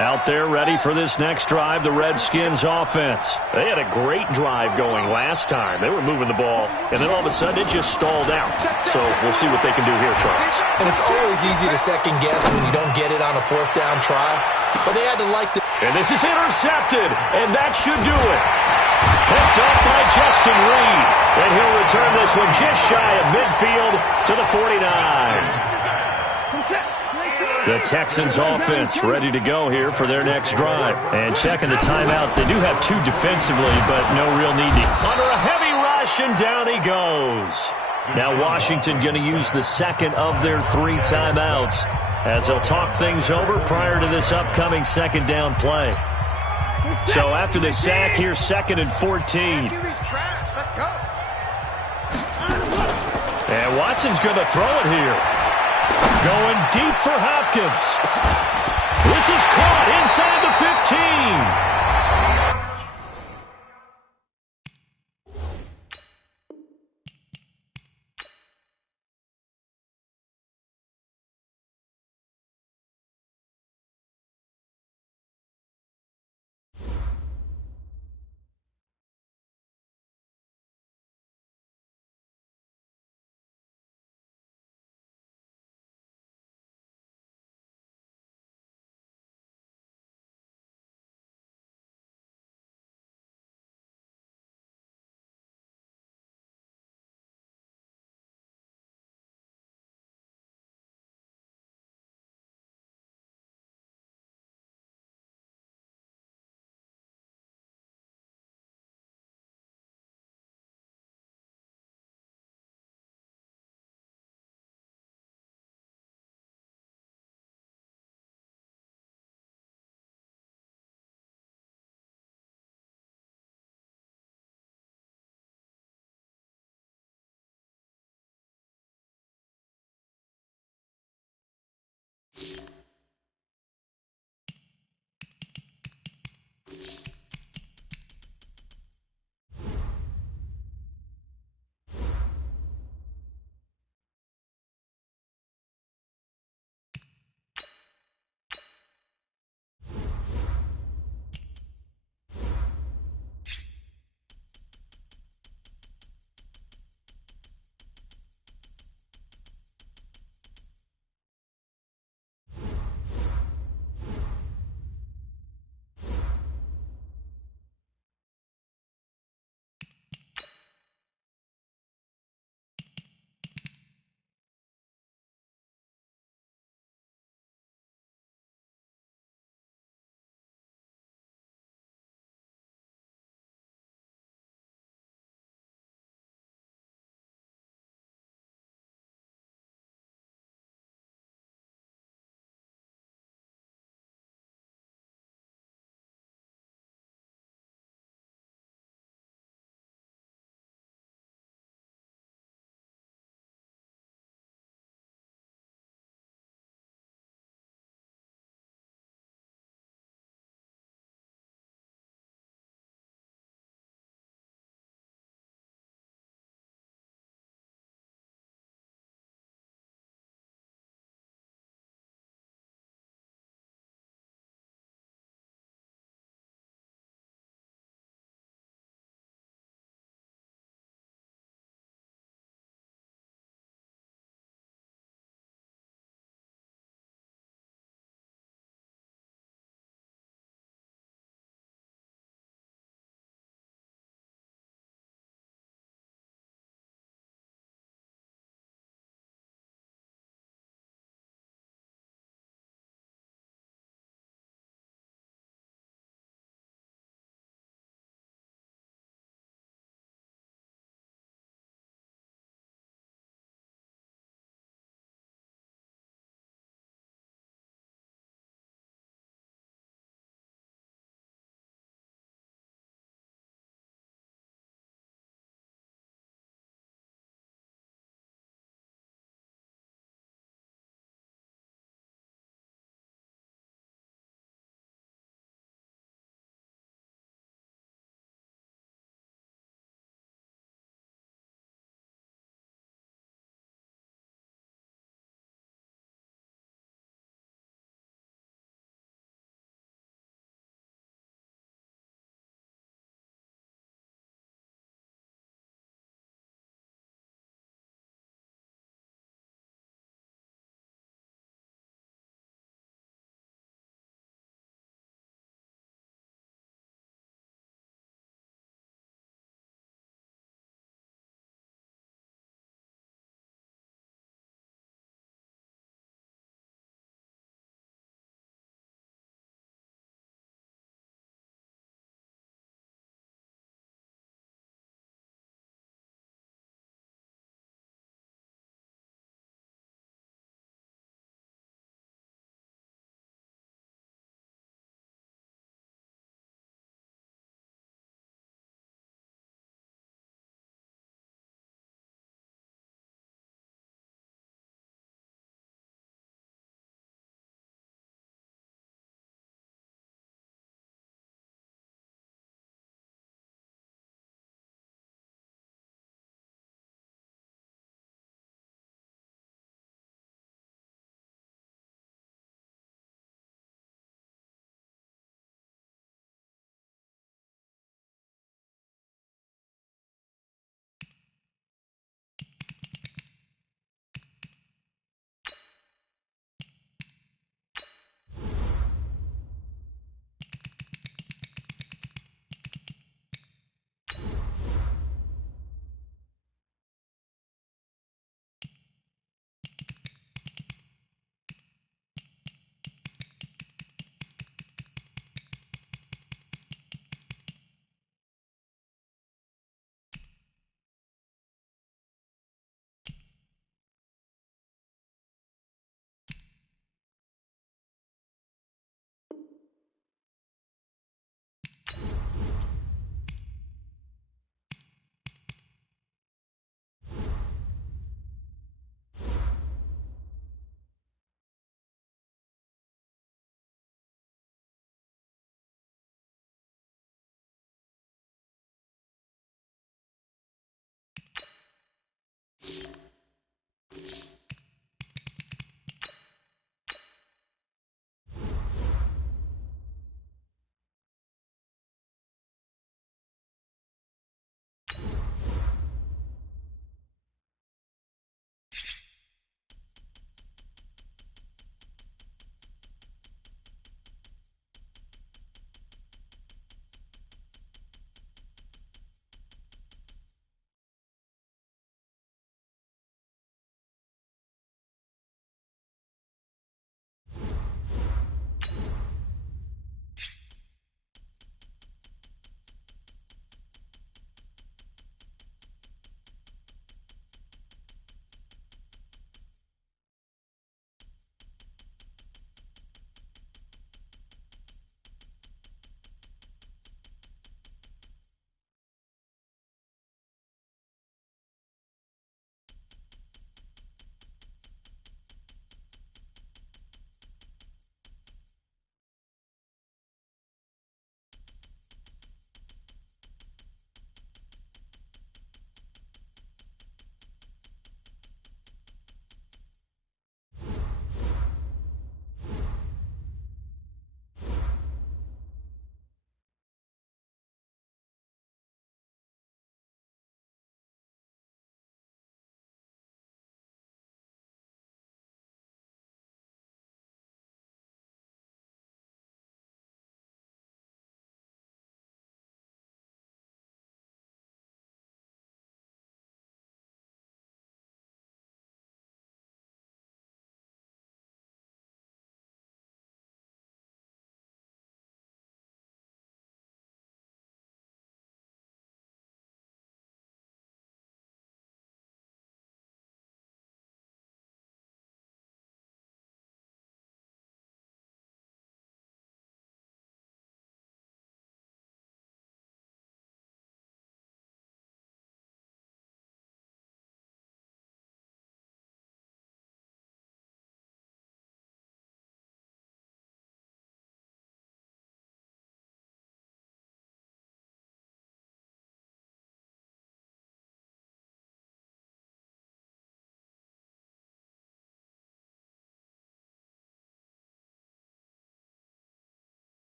Out there ready for this next drive, the Redskins offense. They had a great drive going last time. They were moving the ball, and then all of a sudden it just stalled out. So we'll see what they can do here, Charles. And it's always easy to second guess when you don't get it on a 4th down try. But they had to like the... And this is intercepted, and that should do it. Picked up by Justin Reed. And he'll return this one just shy of midfield to the 49. The Texans offense ready to go here for their next drive. And checking the timeouts, they do have 2 defensively, but no real need to. Under a heavy rush, and down he goes. Now Washington going to use the second of their 3 timeouts as they'll talk things over prior to this upcoming second down play. So after the sack here, 2nd and 14. And Watson's going to throw it here. Going deep for Hopkins. This is caught inside the 15.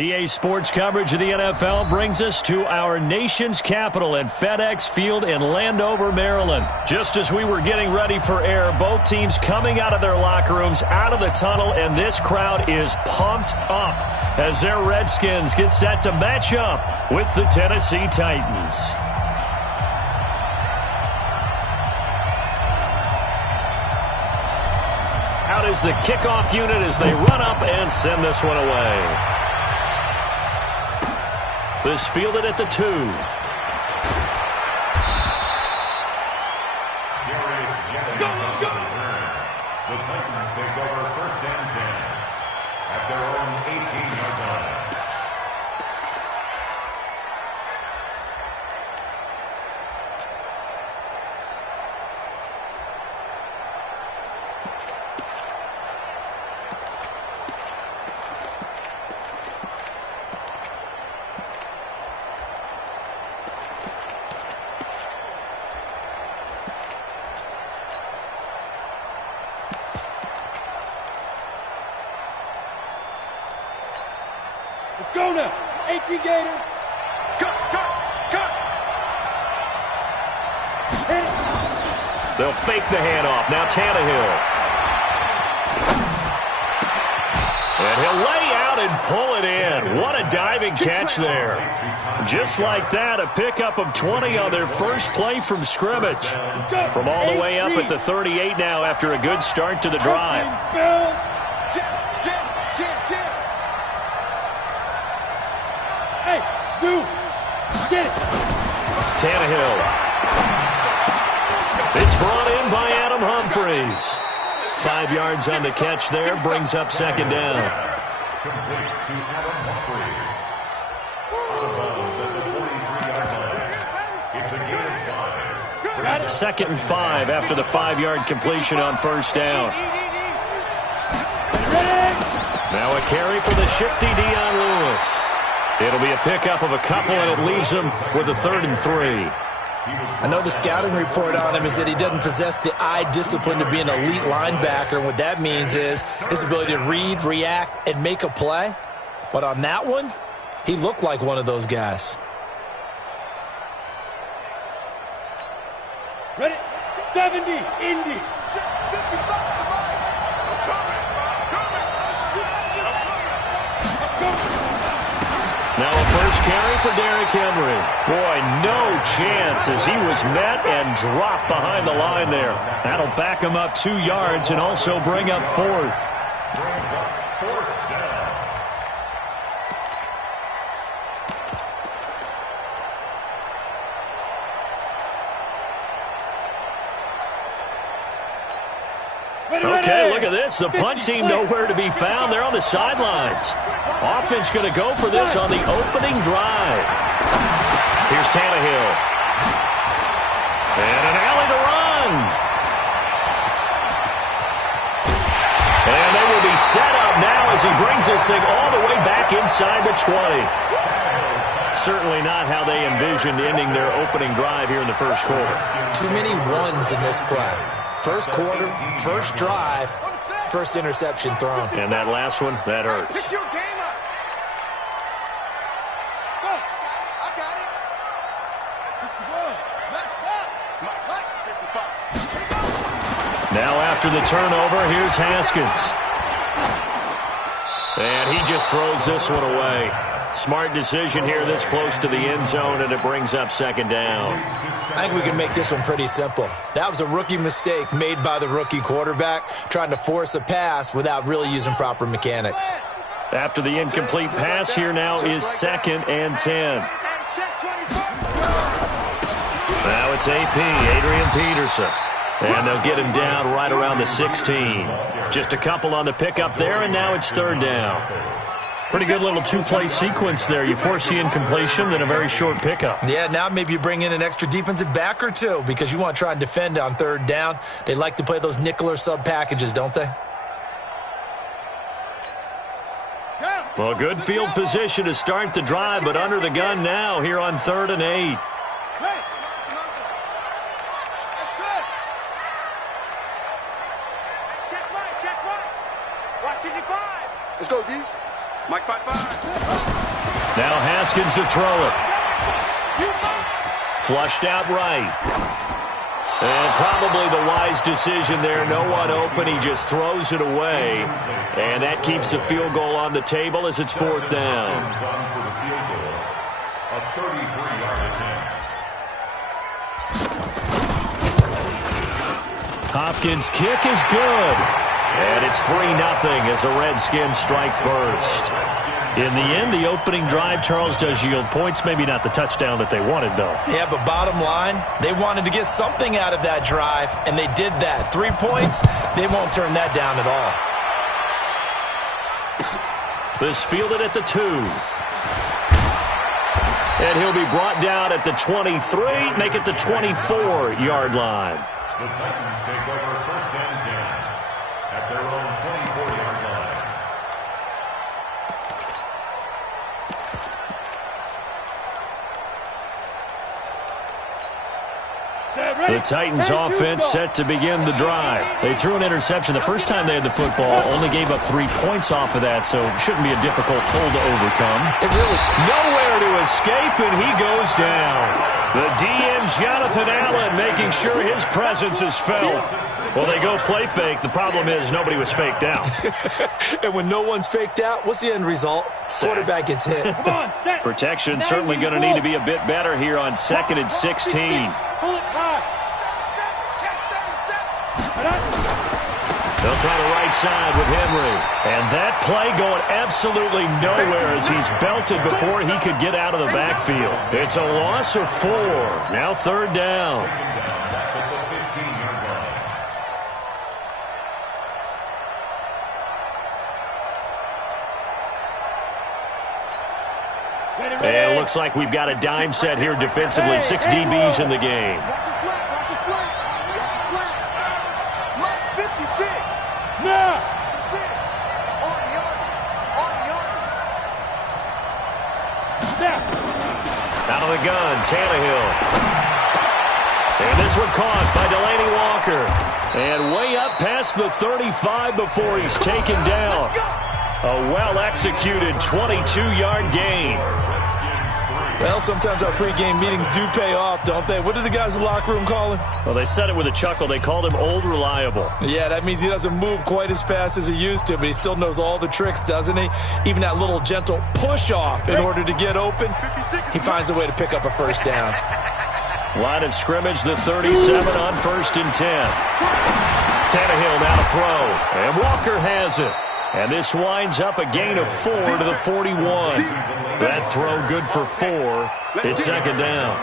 EA Sports coverage of the NFL brings us to our nation's capital at FedEx Field in Landover, Maryland. Just as we were getting ready for air, both teams coming out of their locker rooms, out of the tunnel, and this crowd is pumped up as their Redskins get set to match up with the Tennessee Titans. Out is the kickoff unit as they run up and send this one away. This fielded at the 2. The Titans take over 1st and 10 at their own 18-yard line. Let's go now. 18 Gators. Cut. They'll fake the handoff. Now Tannehill. And he'll lay out and pull it in. What a diving catch there. Just like that, a pickup of 20 on their first play from scrimmage. From all the way up at the 38 now after a good start to the drive. Hey, Sue, get it. Tannehill. It's brought in by Adam Humphries. 5 yards on the catch there, brings up 2nd down. Complete to Adam Humphries. Out of bounds at the 43-yard line. It's a gain of 5. 2nd and 5 after the 5-yard completion on 1st down. Now a carry for the shifty Dion Lewis. It'll be a pickup of a couple, and it leaves him with a 3rd and 3. I know the scouting report on him is that he doesn't possess the eye discipline to be an elite linebacker, and what that means is his ability to read, react, and make a play. But on that one, he looked like one of those guys. Ready? 70, Indy. Now a first carry for Derrick Henry. Boy, no chance as he was met and dropped behind the line there. That'll back him up 2 yards and also bring up 4th. Brings up 4th down. Okay, look at this. The punt team nowhere to be found. They're on the sidelines. Offense going to go for this on the opening drive. Here's Tannehill. And an alley to run. And they will be set up now as he brings this thing all the way back inside the 20. Certainly not how they envisioned ending their opening drive here in the first quarter. Too many ones in this play. First quarter, first drive, first interception thrown. And that last one, that hurts. Pick your game up. Go. I got it. 51. Match 5. Now after the turnover, here's Haskins. And he just throws this one away. Smart decision here this close to the end zone, and it brings up 2nd down. I think we can make this one pretty simple. That was a rookie mistake made by the rookie quarterback, trying to force a pass without really using proper mechanics. After the incomplete pass, here now is 2nd and 10. Now it's AP, Adrian Peterson. And they'll get him down right around the 16. Just a couple on the pickup there, and now it's 3rd down. Pretty good little 2-play sequence there. You force the incompletion, then a very short pickup. Yeah, now maybe you bring in an extra defensive back or two because you want to try and defend on 3rd down. They like to play those nickel or sub packages, don't they? Well, good field position to start the drive, but under the gun now here on 3rd and 8. Let's go, D. Mike, bye-bye. Now Haskins to throw it. Flushed out right. And probably the wise decision there. No one open. He just throws it away. And that keeps the field goal on the table as it's fourth down. A 33-yard attempt. Hopkins' kick is good. And it's 3-0 as the Redskins strike first. In the end, the opening drive, Charles, does yield points. Maybe not the touchdown that they wanted, though. Yeah, but bottom line, they wanted to get something out of that drive, and they did that. 3 points, they won't turn that down at all. This fielded at the 2. And he'll be brought down at the 23, make it the 24-yard line. The Titans take over first and 10 at their own 24-yard line. The Titans offense set to begin the drive. They threw an interception the first time they had the football, only gave up 3 points off of that, so shouldn't be a difficult hole to overcome. It really nowhere to escape, and he goes down. The DM, Jonathan Allen, making sure his presence is felt. Well, they go play fake. The problem is nobody was faked out. And when no one's faked out, what's the end result? Quarterback gets hit. Protection certainly going to need to be a bit better here on 2nd and 16. They'll try the right side with Henry. And that play going absolutely nowhere as he's belted before he could get out of the backfield. It's a loss of 4. Now 3rd down. And it looks like we've got a dime set here defensively. 6 DBs in the game. Watch the slant, watch the slant. Watch the slant. Mike 56. Now. 56. On the arm. Out of the gun, Tannehill. And this one caught by Delaney Walker. And way up past the 35 before he's taken down. A well-executed 22-yard gain. Well, sometimes our pregame meetings do pay off, don't they? What do the guys in the locker room call him? Well, they said it with a chuckle. They called him Old Reliable. Yeah, that means he doesn't move quite as fast as he used to, but he still knows all the tricks, doesn't he? Even that little gentle push-off in order to get open, he finds a way to pick up a first down. Line of scrimmage, the 37 on 1st and 10. Tannehill now to throw, and Walker has it. And this winds up a gain of 4 to the 41. That throw good for 4. It's 2nd down.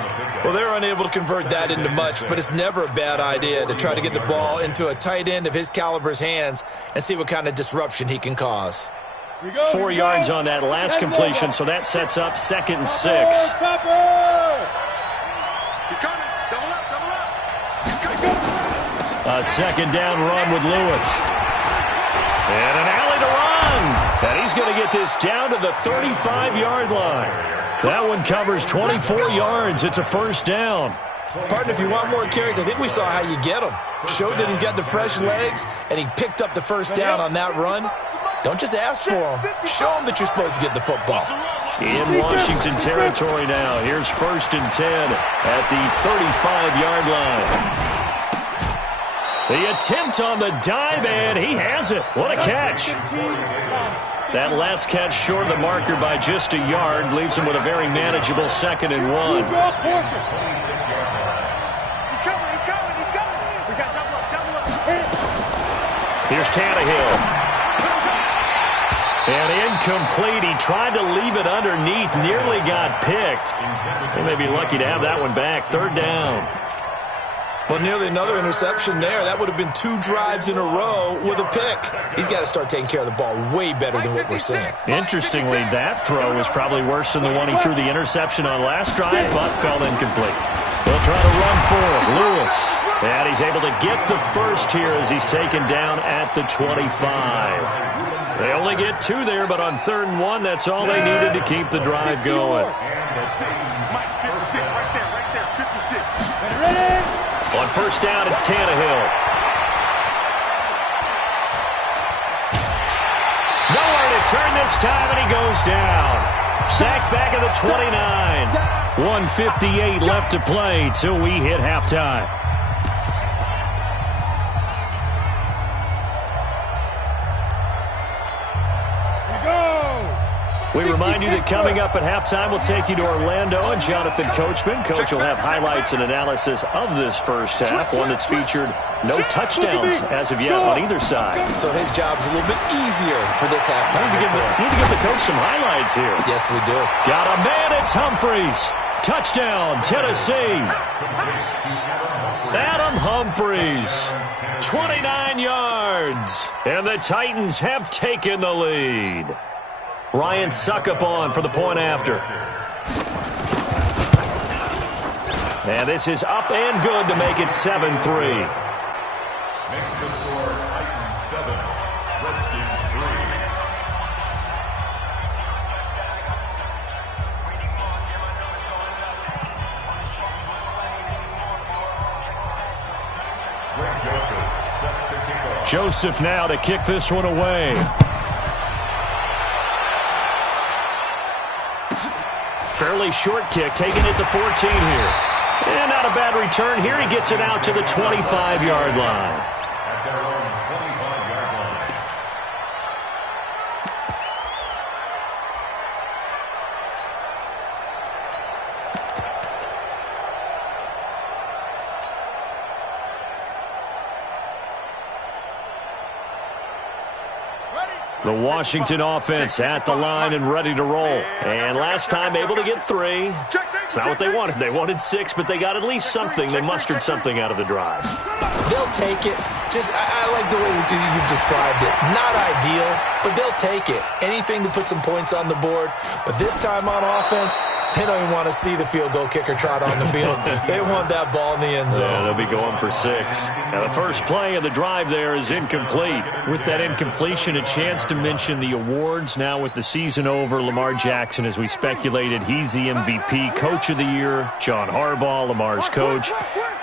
Well, they're unable to convert that into much, but it's never a bad idea to try to get the ball into a tight end of his caliber's hands and see what kind of disruption he can cause. 4 yards on that last completion, so that sets up 2nd and 6. He's coming. Double up, double up. A 2nd down run with Lewis. And an alley to run. And he's going to get this down to the 35-yard line. That one covers 24 yards. It's a 1st down. Partner, if you want more carries, I think we saw how you get them. Showed that he's got the fresh legs, and he picked up the 1st down on that run. Don't just ask for him. Show him that you're supposed to get the football. In Washington territory now. Here's 1st and 10 at the 35-yard line. The attempt on the dive, and he has it. What a catch. That last catch short of the marker by just a yard leaves him with a very manageable 2nd and 1. He's coming, he's coming, he's coming. We got double up. Here's Tannehill. And incomplete. He tried to leave it underneath, nearly got picked. They may be lucky to have that one back. 3rd down. Well, nearly another interception there. That would have been 2 drives in a row with a pick. He's got to start taking care of the ball way better than what we're seeing. Interestingly, that throw was probably worse than the one he threw the interception on last drive, but fell incomplete. They'll try to run for it. Lewis. And he's able to get the first here as he's taken down at the 25. They only get 2 there, but on 3rd and 1, that's all they needed to keep the drive going. Mike, 56, right there, 56. Ready? On 1st down, it's Tannehill. Nowhere to return this time, and he goes down. Sacked back at the 29. 1:58 left to play till we hit halftime. We remind you that coming up at halftime, we'll take you to Orlando and Jonathan Coachman. Coach will have highlights and analysis of this first half, one that's featured no touchdowns as of yet on either side. So his job's a little bit easier for this halftime. Need to give the coach some highlights here. Yes, we do. Got a man, it's Humphreys. Touchdown, Tennessee. Adam Humphreys, 29 yards. And the Titans have taken the lead. Ryan Suckup on for the point after. And this is up and good to make it 7-3. Makes the score Titans 7, Redskins 3. Greg Joseph set to kick off. Joseph now to kick this one away. Fairly short kick, taking it to 14 here. And not a bad return here. He gets it out to the 25-yard line. At their own 25-yard line. The Washington offense at the line and ready to roll. And last time able to get 3. It's not what they wanted. They wanted 6, but they got at least something. They mustered something out of the drive. They'll take it. I like the way you've described it. Not ideal, but they'll take it. Anything to put some points on the board. But this time on offense, they don't even want to see the field goal kicker trot on the field. They want that ball in the end zone. Yeah, they'll be going for 6. Now the first play of the drive there is incomplete. With that incompletion, a chance to mention the awards. Now with the season over, Lamar Jackson, as we speculated, he's the MVP, Coach of the Year. John Harbaugh, Lamar's coach.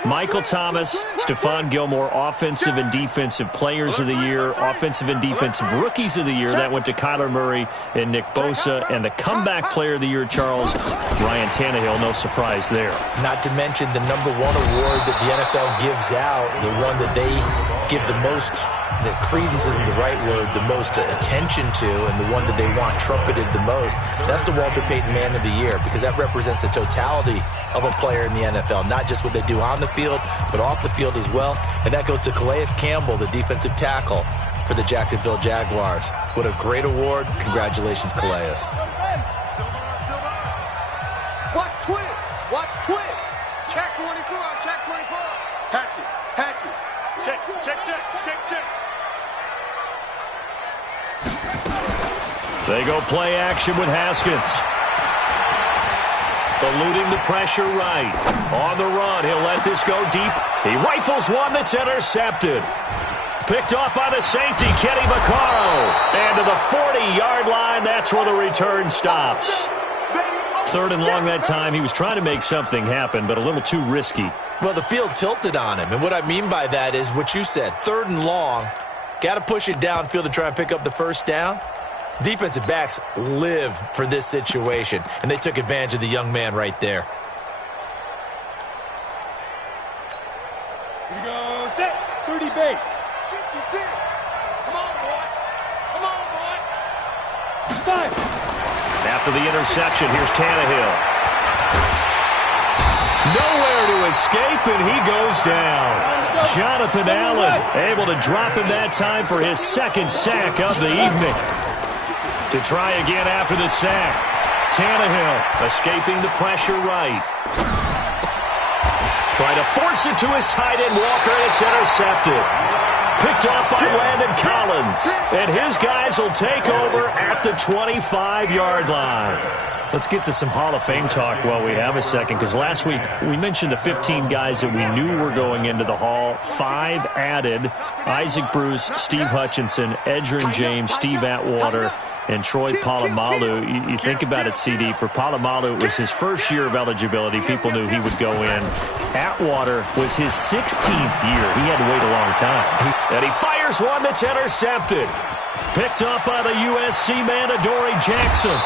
Michael Thomas, Stephon Gilmore, Offensive and Defensive Players of the Year, Offensive and Defensive Rookies of the Year. That went to Kyler Murray and Nick Bosa. And the Comeback Player of the Year, Charles, Ryan Tannehill, no surprise there. Not to mention the #1 award that the NFL gives out, the one that they give the most, that credence isn't the right word, the most attention to, and the one that they want trumpeted the most. That's the Walter Payton Man of the Year, because that represents the totality of a player in the NFL, not just what they do on the field, but off the field as well. And that goes to Calais Campbell, the defensive tackle for the Jacksonville Jaguars. What a great award. Congratulations, Calais. Watch twins. Watch twins. Check 24. Check 24. Hatchet. Hatchet. Check. Check. Check. Check. Check. They go play action with Haskins. Eluding the pressure right. On the run, he'll let this go deep. He rifles one that's intercepted. Picked off by the safety, Kenny Vaccaro. And to the 40-yard line, that's where the return stops. 3rd and long that time. He was trying to make something happen, but a little too risky. Well, the field tilted on him. And what I mean by that is what you said. 3rd and long. Got to push it downfield to try and pick up the first down. Defensive backs live for this situation, and they took advantage of the young man right there. Here we go, set, 30 base. 56. Come on, boy. Come on, boy. 5. After the interception, here's Tannehill. Nowhere to escape, and he goes down. Jonathan Allen able to drop him that time for his 2nd sack of the evening. To try again after the sack. Tannehill escaping the pressure right. Trying to force it to his tight end, Walker, and it's intercepted. Picked off by Landon Collins. And his guys will take over at the 25-yard line. Let's get to some Hall of Fame talk while we have a second, because last week we mentioned the 15 guys that we knew were going into the Hall. 5 added: Isaac Bruce, Steve Hutchinson, Edgerrin James, Steve Atwater, And Troy Polamalu, you think about it, CD, for Polamalu, it was his first year of eligibility. People knew he would go in. Atwater was his 16th year. He had to wait a long time. And he fires one that's intercepted. Picked up by the USC man, Adoree Jackson.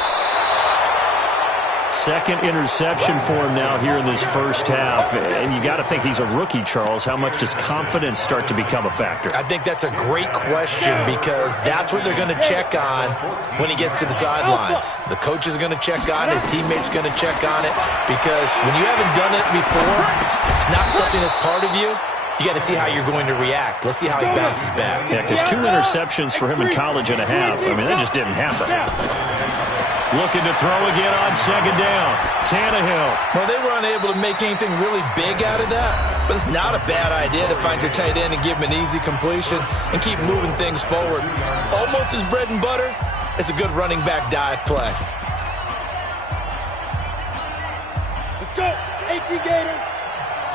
Second interception for him now here in this first half. And you got to think he's a rookie, Charles. How much does confidence start to become a factor? I think that's a great question because that's what they're going to check on when he gets to the sidelines. The coach is going to check on it. His teammates going to check on it because when you haven't done it before, it's not something that's part of you. You got to see how you're going to react. Let's see how he bounces back. Yeah, because 2 interceptions for him in college and a half. I mean, that just didn't happen. Looking to throw again on second down. Tannehill. Well, they were unable to make anything really big out of that, but it's not a bad idea to find your tight end and give him an easy completion and keep moving things forward. Almost his bread and butter. It's a good running back dive play. Let's go. 18 Gators.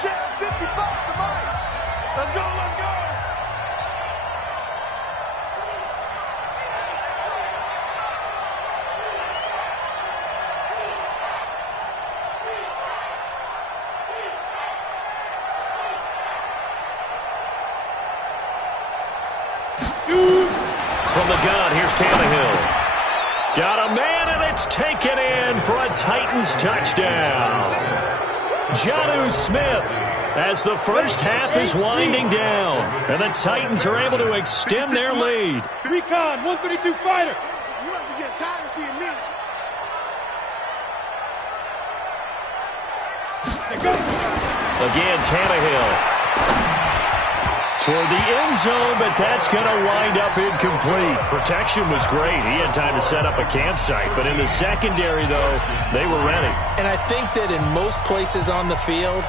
Check 55 to Mike. Let's go, let's go. From the gun, here's Tannehill. Got a man, and it's taken in for a Titans touchdown. Jonnu Smith, as the first half is winding down, and the Titans are able to extend their lead. Recon, 132 fighter. You might be getting tired of seeing me. Again, Tannehill. Toward the end zone, but that's going to wind up incomplete. Protection was great. He had time to set up a campsite, but in the secondary, though, they were ready. And I think that in most places on the field,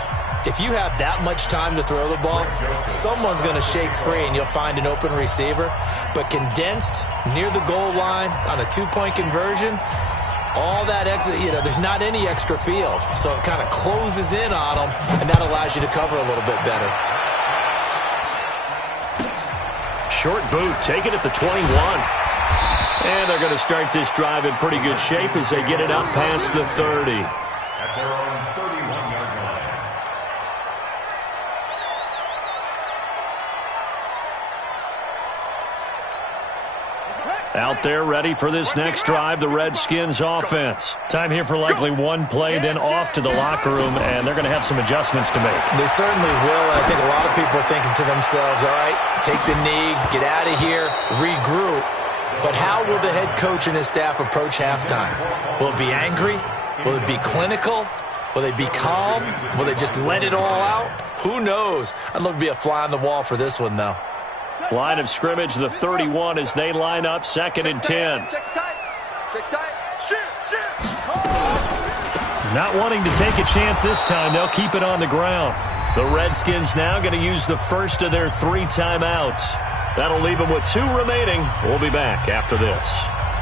if you have that much time to throw the ball, someone's going to shake free and you'll find an open receiver. But condensed near the goal line on a 2-point conversion, all that exit, there's not any extra field. So it kind of closes in on them, and that allows you to cover a little bit better. Short boot, take it at the 21. And they're going to start this drive in pretty good shape as they get it up past the 30. At their own 31-yard line. Out there ready for this next drive, the Redskins offense. Time here for likely one play, then off to the locker room, and they're going to have some adjustments to make. They certainly will, and I think a lot of people are thinking to themselves, all right, take the knee, get out of here, regroup. But how will the head coach and his staff approach halftime? Will it be angry? Will it be clinical? Will they be calm? Will they just let it all out? Who knows? I'd love to be a fly on the wall for this one, though. Line of scrimmage, the 31 as they line up, 2nd and 10. Check tight. Check tight. Shoot. Not wanting to take a chance this time, they'll keep it on the ground. The Redskins now going to use the first of their 3 timeouts. That'll leave them with 2 remaining. We'll be back after this.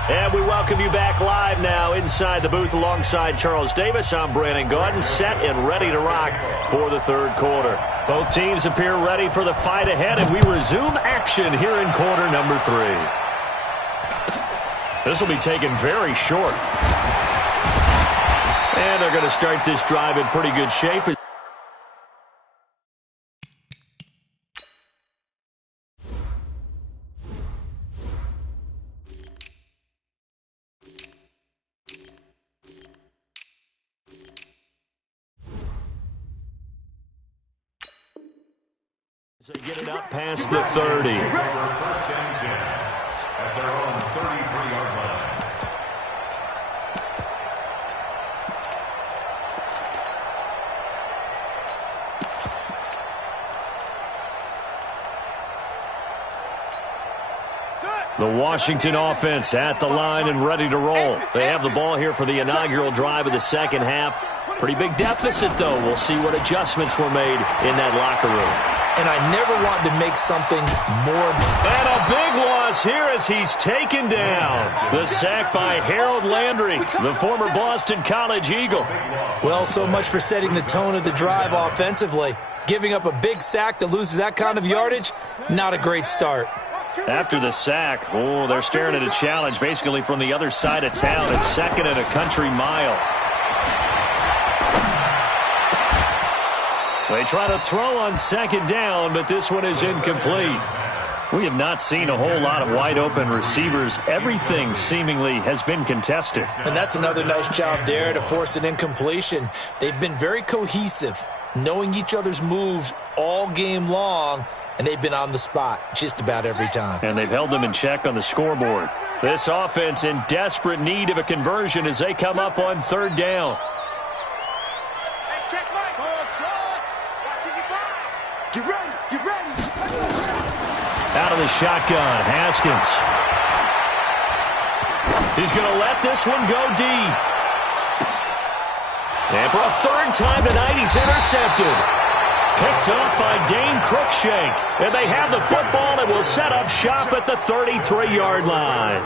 And we welcome you back live now inside the booth alongside Charles Davis. I'm Brandon Gaudin, set and ready to rock for the 3rd quarter. Both teams appear ready for the fight ahead, and we resume action here in quarter number 3. This will be taken very short. And they're going to start this drive in pretty good shape. They get it up past the 30. 1st and 10 at their own 33-yard line. The Washington offense at the line and ready to roll. They have the ball here for the inaugural drive of the 2nd half. Pretty big deficit, though. We'll see what adjustments were made in that locker room. And I never wanted to make something more. And a big loss here as he's taken down. The sack by Harold Landry, the former Boston College Eagle. Well, so much for setting the tone of the drive offensively. Giving up a big sack that loses that kind of yardage, not a great start. After the sack, oh, they're staring at a challenge basically from the other side of town. It's second and a country mile. They try to throw on second down, but this one is incomplete. We have not seen a whole lot of wide-open receivers. Everything seemingly has been contested. And that's another nice job there to force an incompletion. They've been very cohesive, knowing each other's moves all game long, and they've been on the spot just about every time. And they've held them in check on the scoreboard. This offense in desperate need of a conversion as they come up on third down. Get ready, get ready. Out of the shotgun, Haskins. He's going to let this one go deep. And for a third time tonight, he's intercepted. Picked up by Dane Cruikshank. And they have the football and will set up shop at the 33-yard line.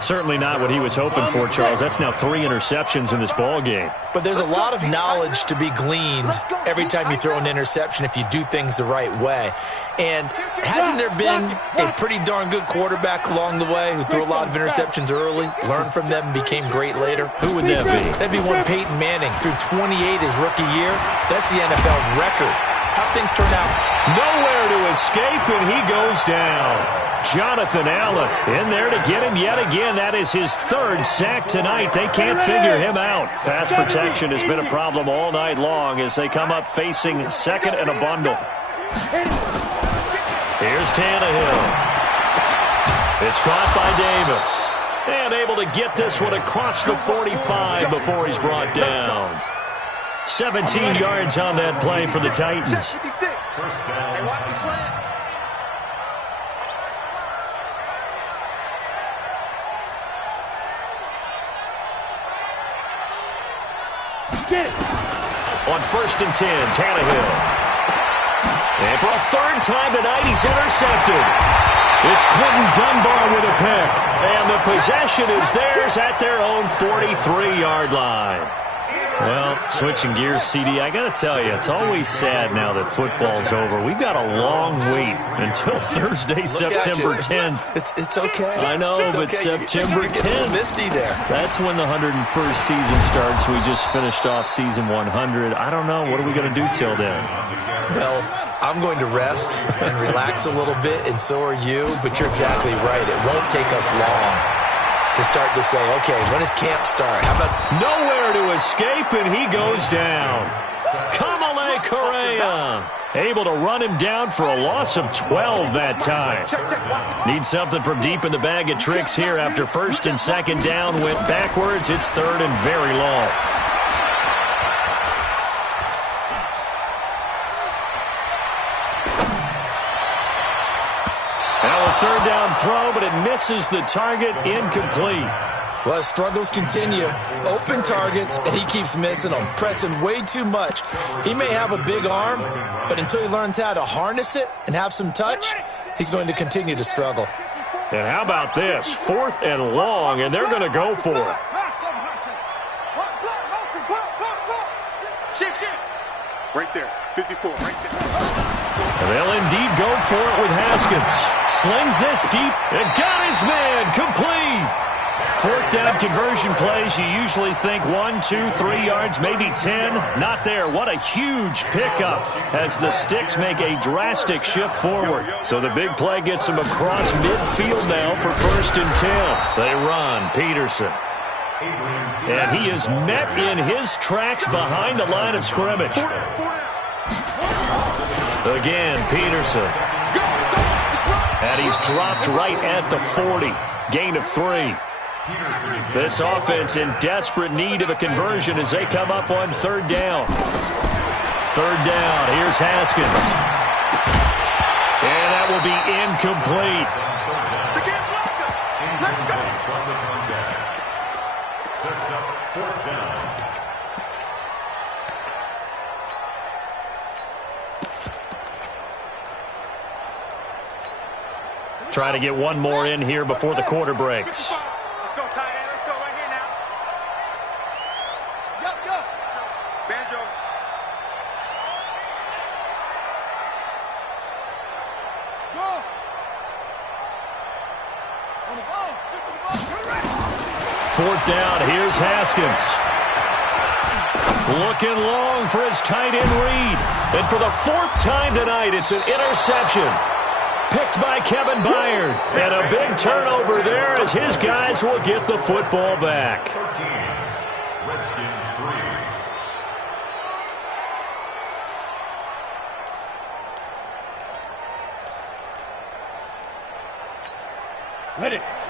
Certainly not what he was hoping for, Charles. That's now 3 interceptions in this ball game. But there's a lot of knowledge to be gleaned every time you throw an interception if you do things the right way. And hasn't there been a pretty darn good quarterback along the way who threw a lot of interceptions early, learned from them, and became great later? Who would that be? That'd be one Peyton Manning. Threw 28 his rookie year. That's the NFL record. How things turn out. Nowhere to escape, and he goes down. Jonathan Allen in there to get him yet again. That is his third sack tonight. They can't figure him out. Pass protection has been a problem all night long as they come up facing second and a bundle. Here's Tannehill. It's caught by Davis. And able to get this one across the 45 before he's brought down. 17 yards on that play for the Titans. Hey, watch the slants. On 1st and 10, Tannehill. And for a third time tonight, he's intercepted. It's Quentin Dunbar with a pick. And the possession is theirs at their own 43-yard line. Well, switching gears, CD, I got to tell you, it's always sad now that football's over. We've got a long wait until Thursday, September 10th. It's okay. I know, it's but okay. September 10th. Misty there. That's when the 101st season starts. We just finished off season 100. I don't know. What are we going to do till then? Well, I'm going to rest and relax a little bit, and so are you. But you're exactly right. It won't take us long to start to say, okay, when does camp start? How about... Nowhere to escape, and he goes down. Kamale Correa able to run him down for a loss of 12 that time. Need something from deep in the bag of tricks here after first and second down went backwards. It's third and very long. Now a third down throw, but it misses the target, incomplete. Well, his struggles continue. Open targets, and he keeps missing them, pressing way too much. He may have a big arm, but until he learns how to harness it and have some touch, he's going to continue to struggle. And how about this? 4th and long, and they're going to go for it. Right there, 54, right there. And they'll indeed go for it with Haskins. Slings this deep and got his man complete. 4th down conversion plays, you usually think 1, 2, 3 yards, maybe 10. Not there. What a huge pickup as the Sticks make a drastic shift forward. So the big play gets them across midfield now for 1st and 10. They run. Peterson. And he is met in his tracks behind the line of scrimmage. Again, Peterson. And he's dropped right at the 40. Gain of 3. This offense in desperate need of a conversion as they come up on third down. Third down. Here's Haskins. And that will be incomplete. Sets up 4th down. Try to get one more in here before the quarter breaks. Let's go, tight end. Let's go right here now. Go. Banjo. Go. Fourth down, here's Haskins. Looking long for his tight end Reed. And for the fourth time tonight, it's an interception. Picked by Kevin Byard. And a big turnover there as his guys will get the football back. 13, Redskins 3.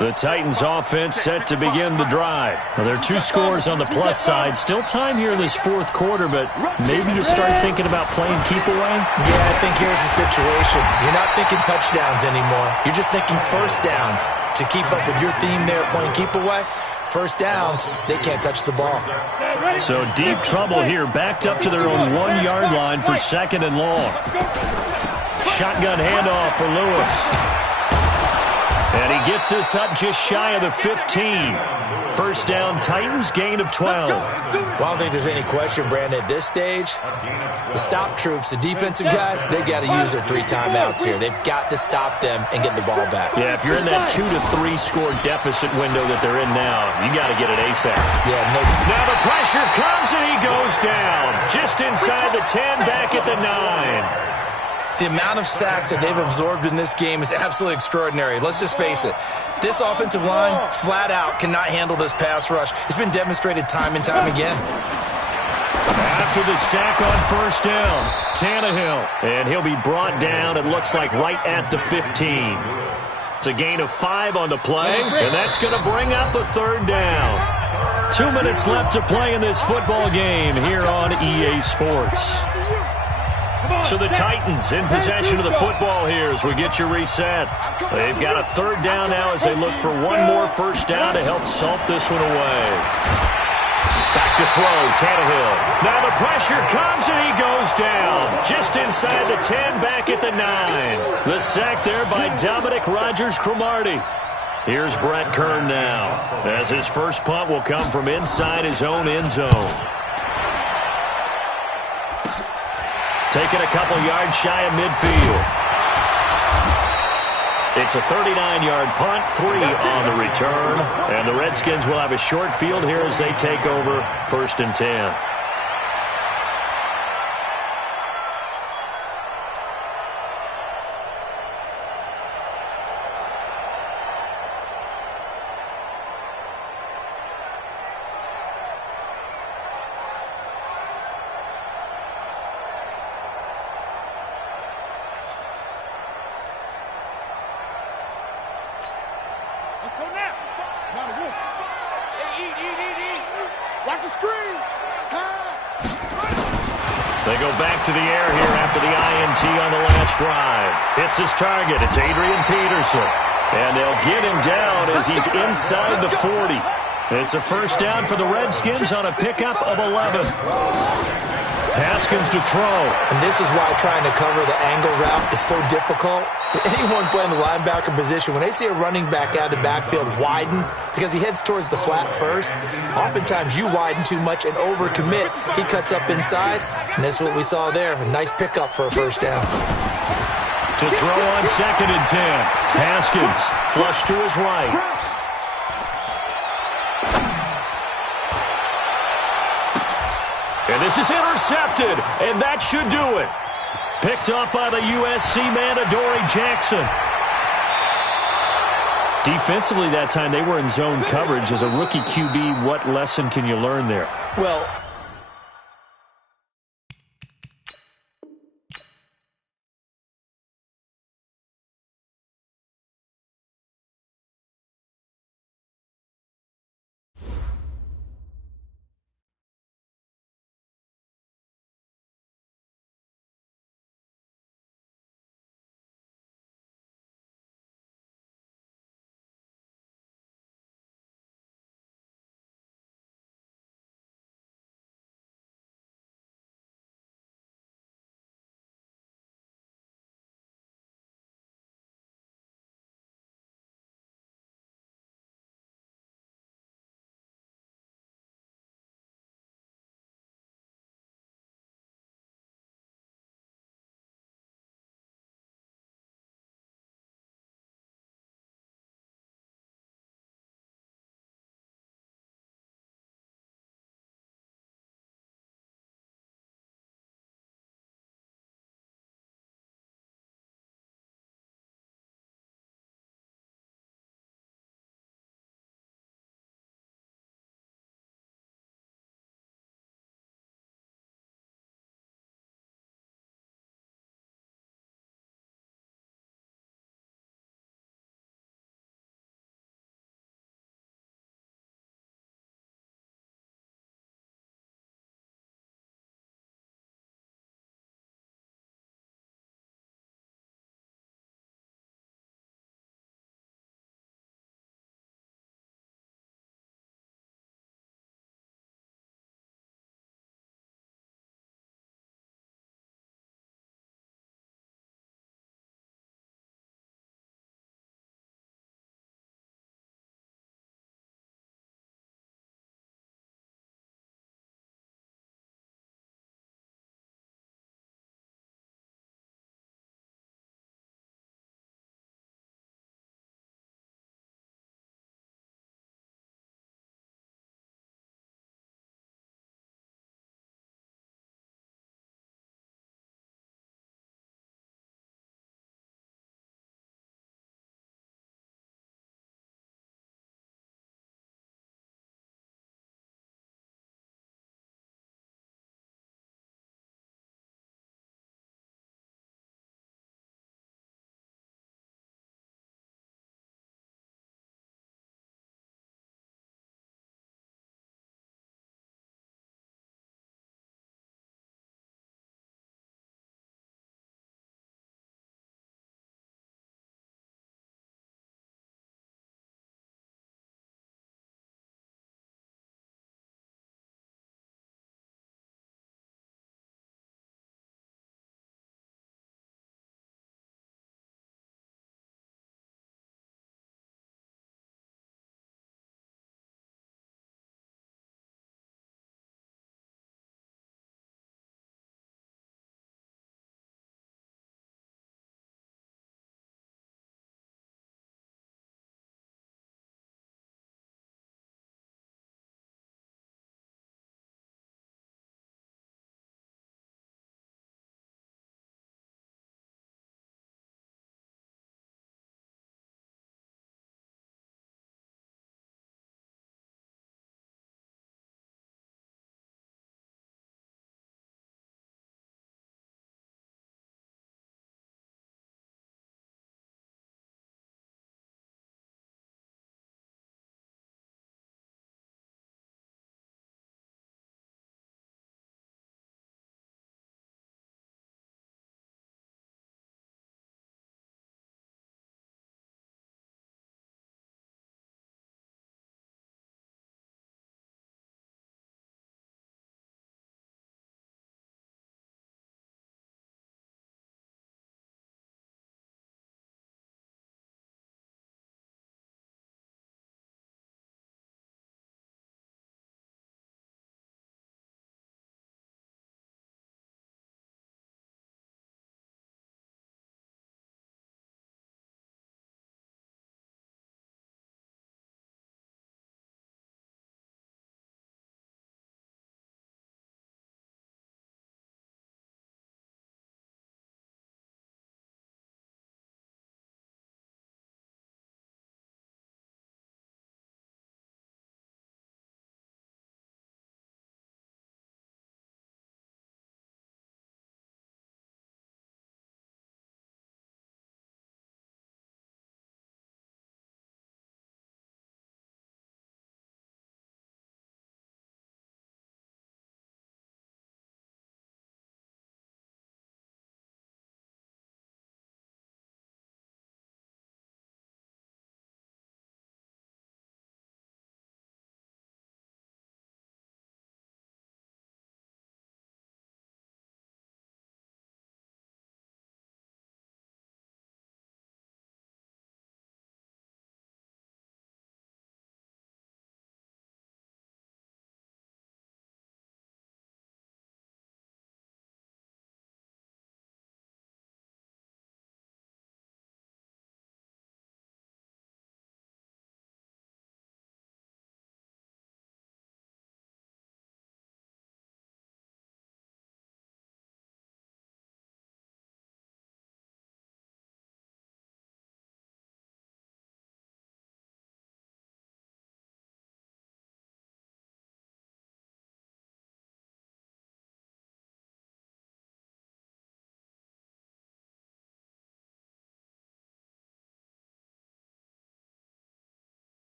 The Titans offense set to begin the drive. Now, there are 2 scores on the plus side. Still time here in this fourth quarter, but maybe you start thinking about playing keep away? Yeah, I think here's the situation. You're not thinking touchdowns anymore. You're just thinking first downs. To keep up with your theme there, playing keep away, first downs, they can't touch the ball. So deep trouble here, backed up to their own 1-yard line for second and long. Shotgun handoff for Lewis. And he gets us up just shy of the 15. First down, Titans, gain of 12. Well, I don't think there's any question, Brandon, at this stage, the stop troops, the defensive guys, they got to use their 3 timeouts here. They've got to stop them and get the ball back. Yeah, if you're in that 2 to 3 score deficit window that they're in now, you got to get it ASAP. Yeah, Now the pressure comes and he goes down. Just inside the 10, back at the 9. The amount of sacks that they've absorbed in this game is absolutely extraordinary. Let's just face it. This offensive line, flat out, cannot handle this pass rush. It's been demonstrated time and time again. After the sack on first down, Tannehill. And he'll be brought down, it looks like, right at the 15. It's a gain of 5 on the play, and that's going to bring up a third down. 2 minutes left to play in this football game here on EA Sports. So the Titans in possession of the football here as we get you reset. They've got a third down now as they look for one more first down to help salt this one away. Back to throw, Tannehill. Now the pressure comes and he goes down. Just inside the 10, back at the 9. The sack there by Dominic Rodgers-Cromartie. Here's Brett Kern now as his first punt will come from inside his own end zone. Taking a couple yards shy of midfield. It's a 39-yard punt, 3 on the return. And the Redskins will have a short field here as they take over 1st and 10. Let's go now. Now the wolf. Hey, eat. Watch the screen. Pass. They go back to the air here after the INT on the last drive. Hits his target. It's Adrian Peterson. And they'll get him down as he's inside the 40. It's a first down for the Redskins on a pickup of 11. Haskins to throw. And this is why trying to cover the angle route is so difficult. Anyone playing the linebacker position, when they see a running back out of the backfield widen, because he heads towards the flat first, oftentimes you widen too much and overcommit. He cuts up inside, and that's what we saw there. A nice pickup for a first down. To throw on 2nd and 10. Haskins flush to his right. And this is intercepted, and that should do it. Picked off by the USC man, Adoree Jackson. Defensively that time, they were in zone coverage. As a rookie QB, what lesson can you learn there? Well,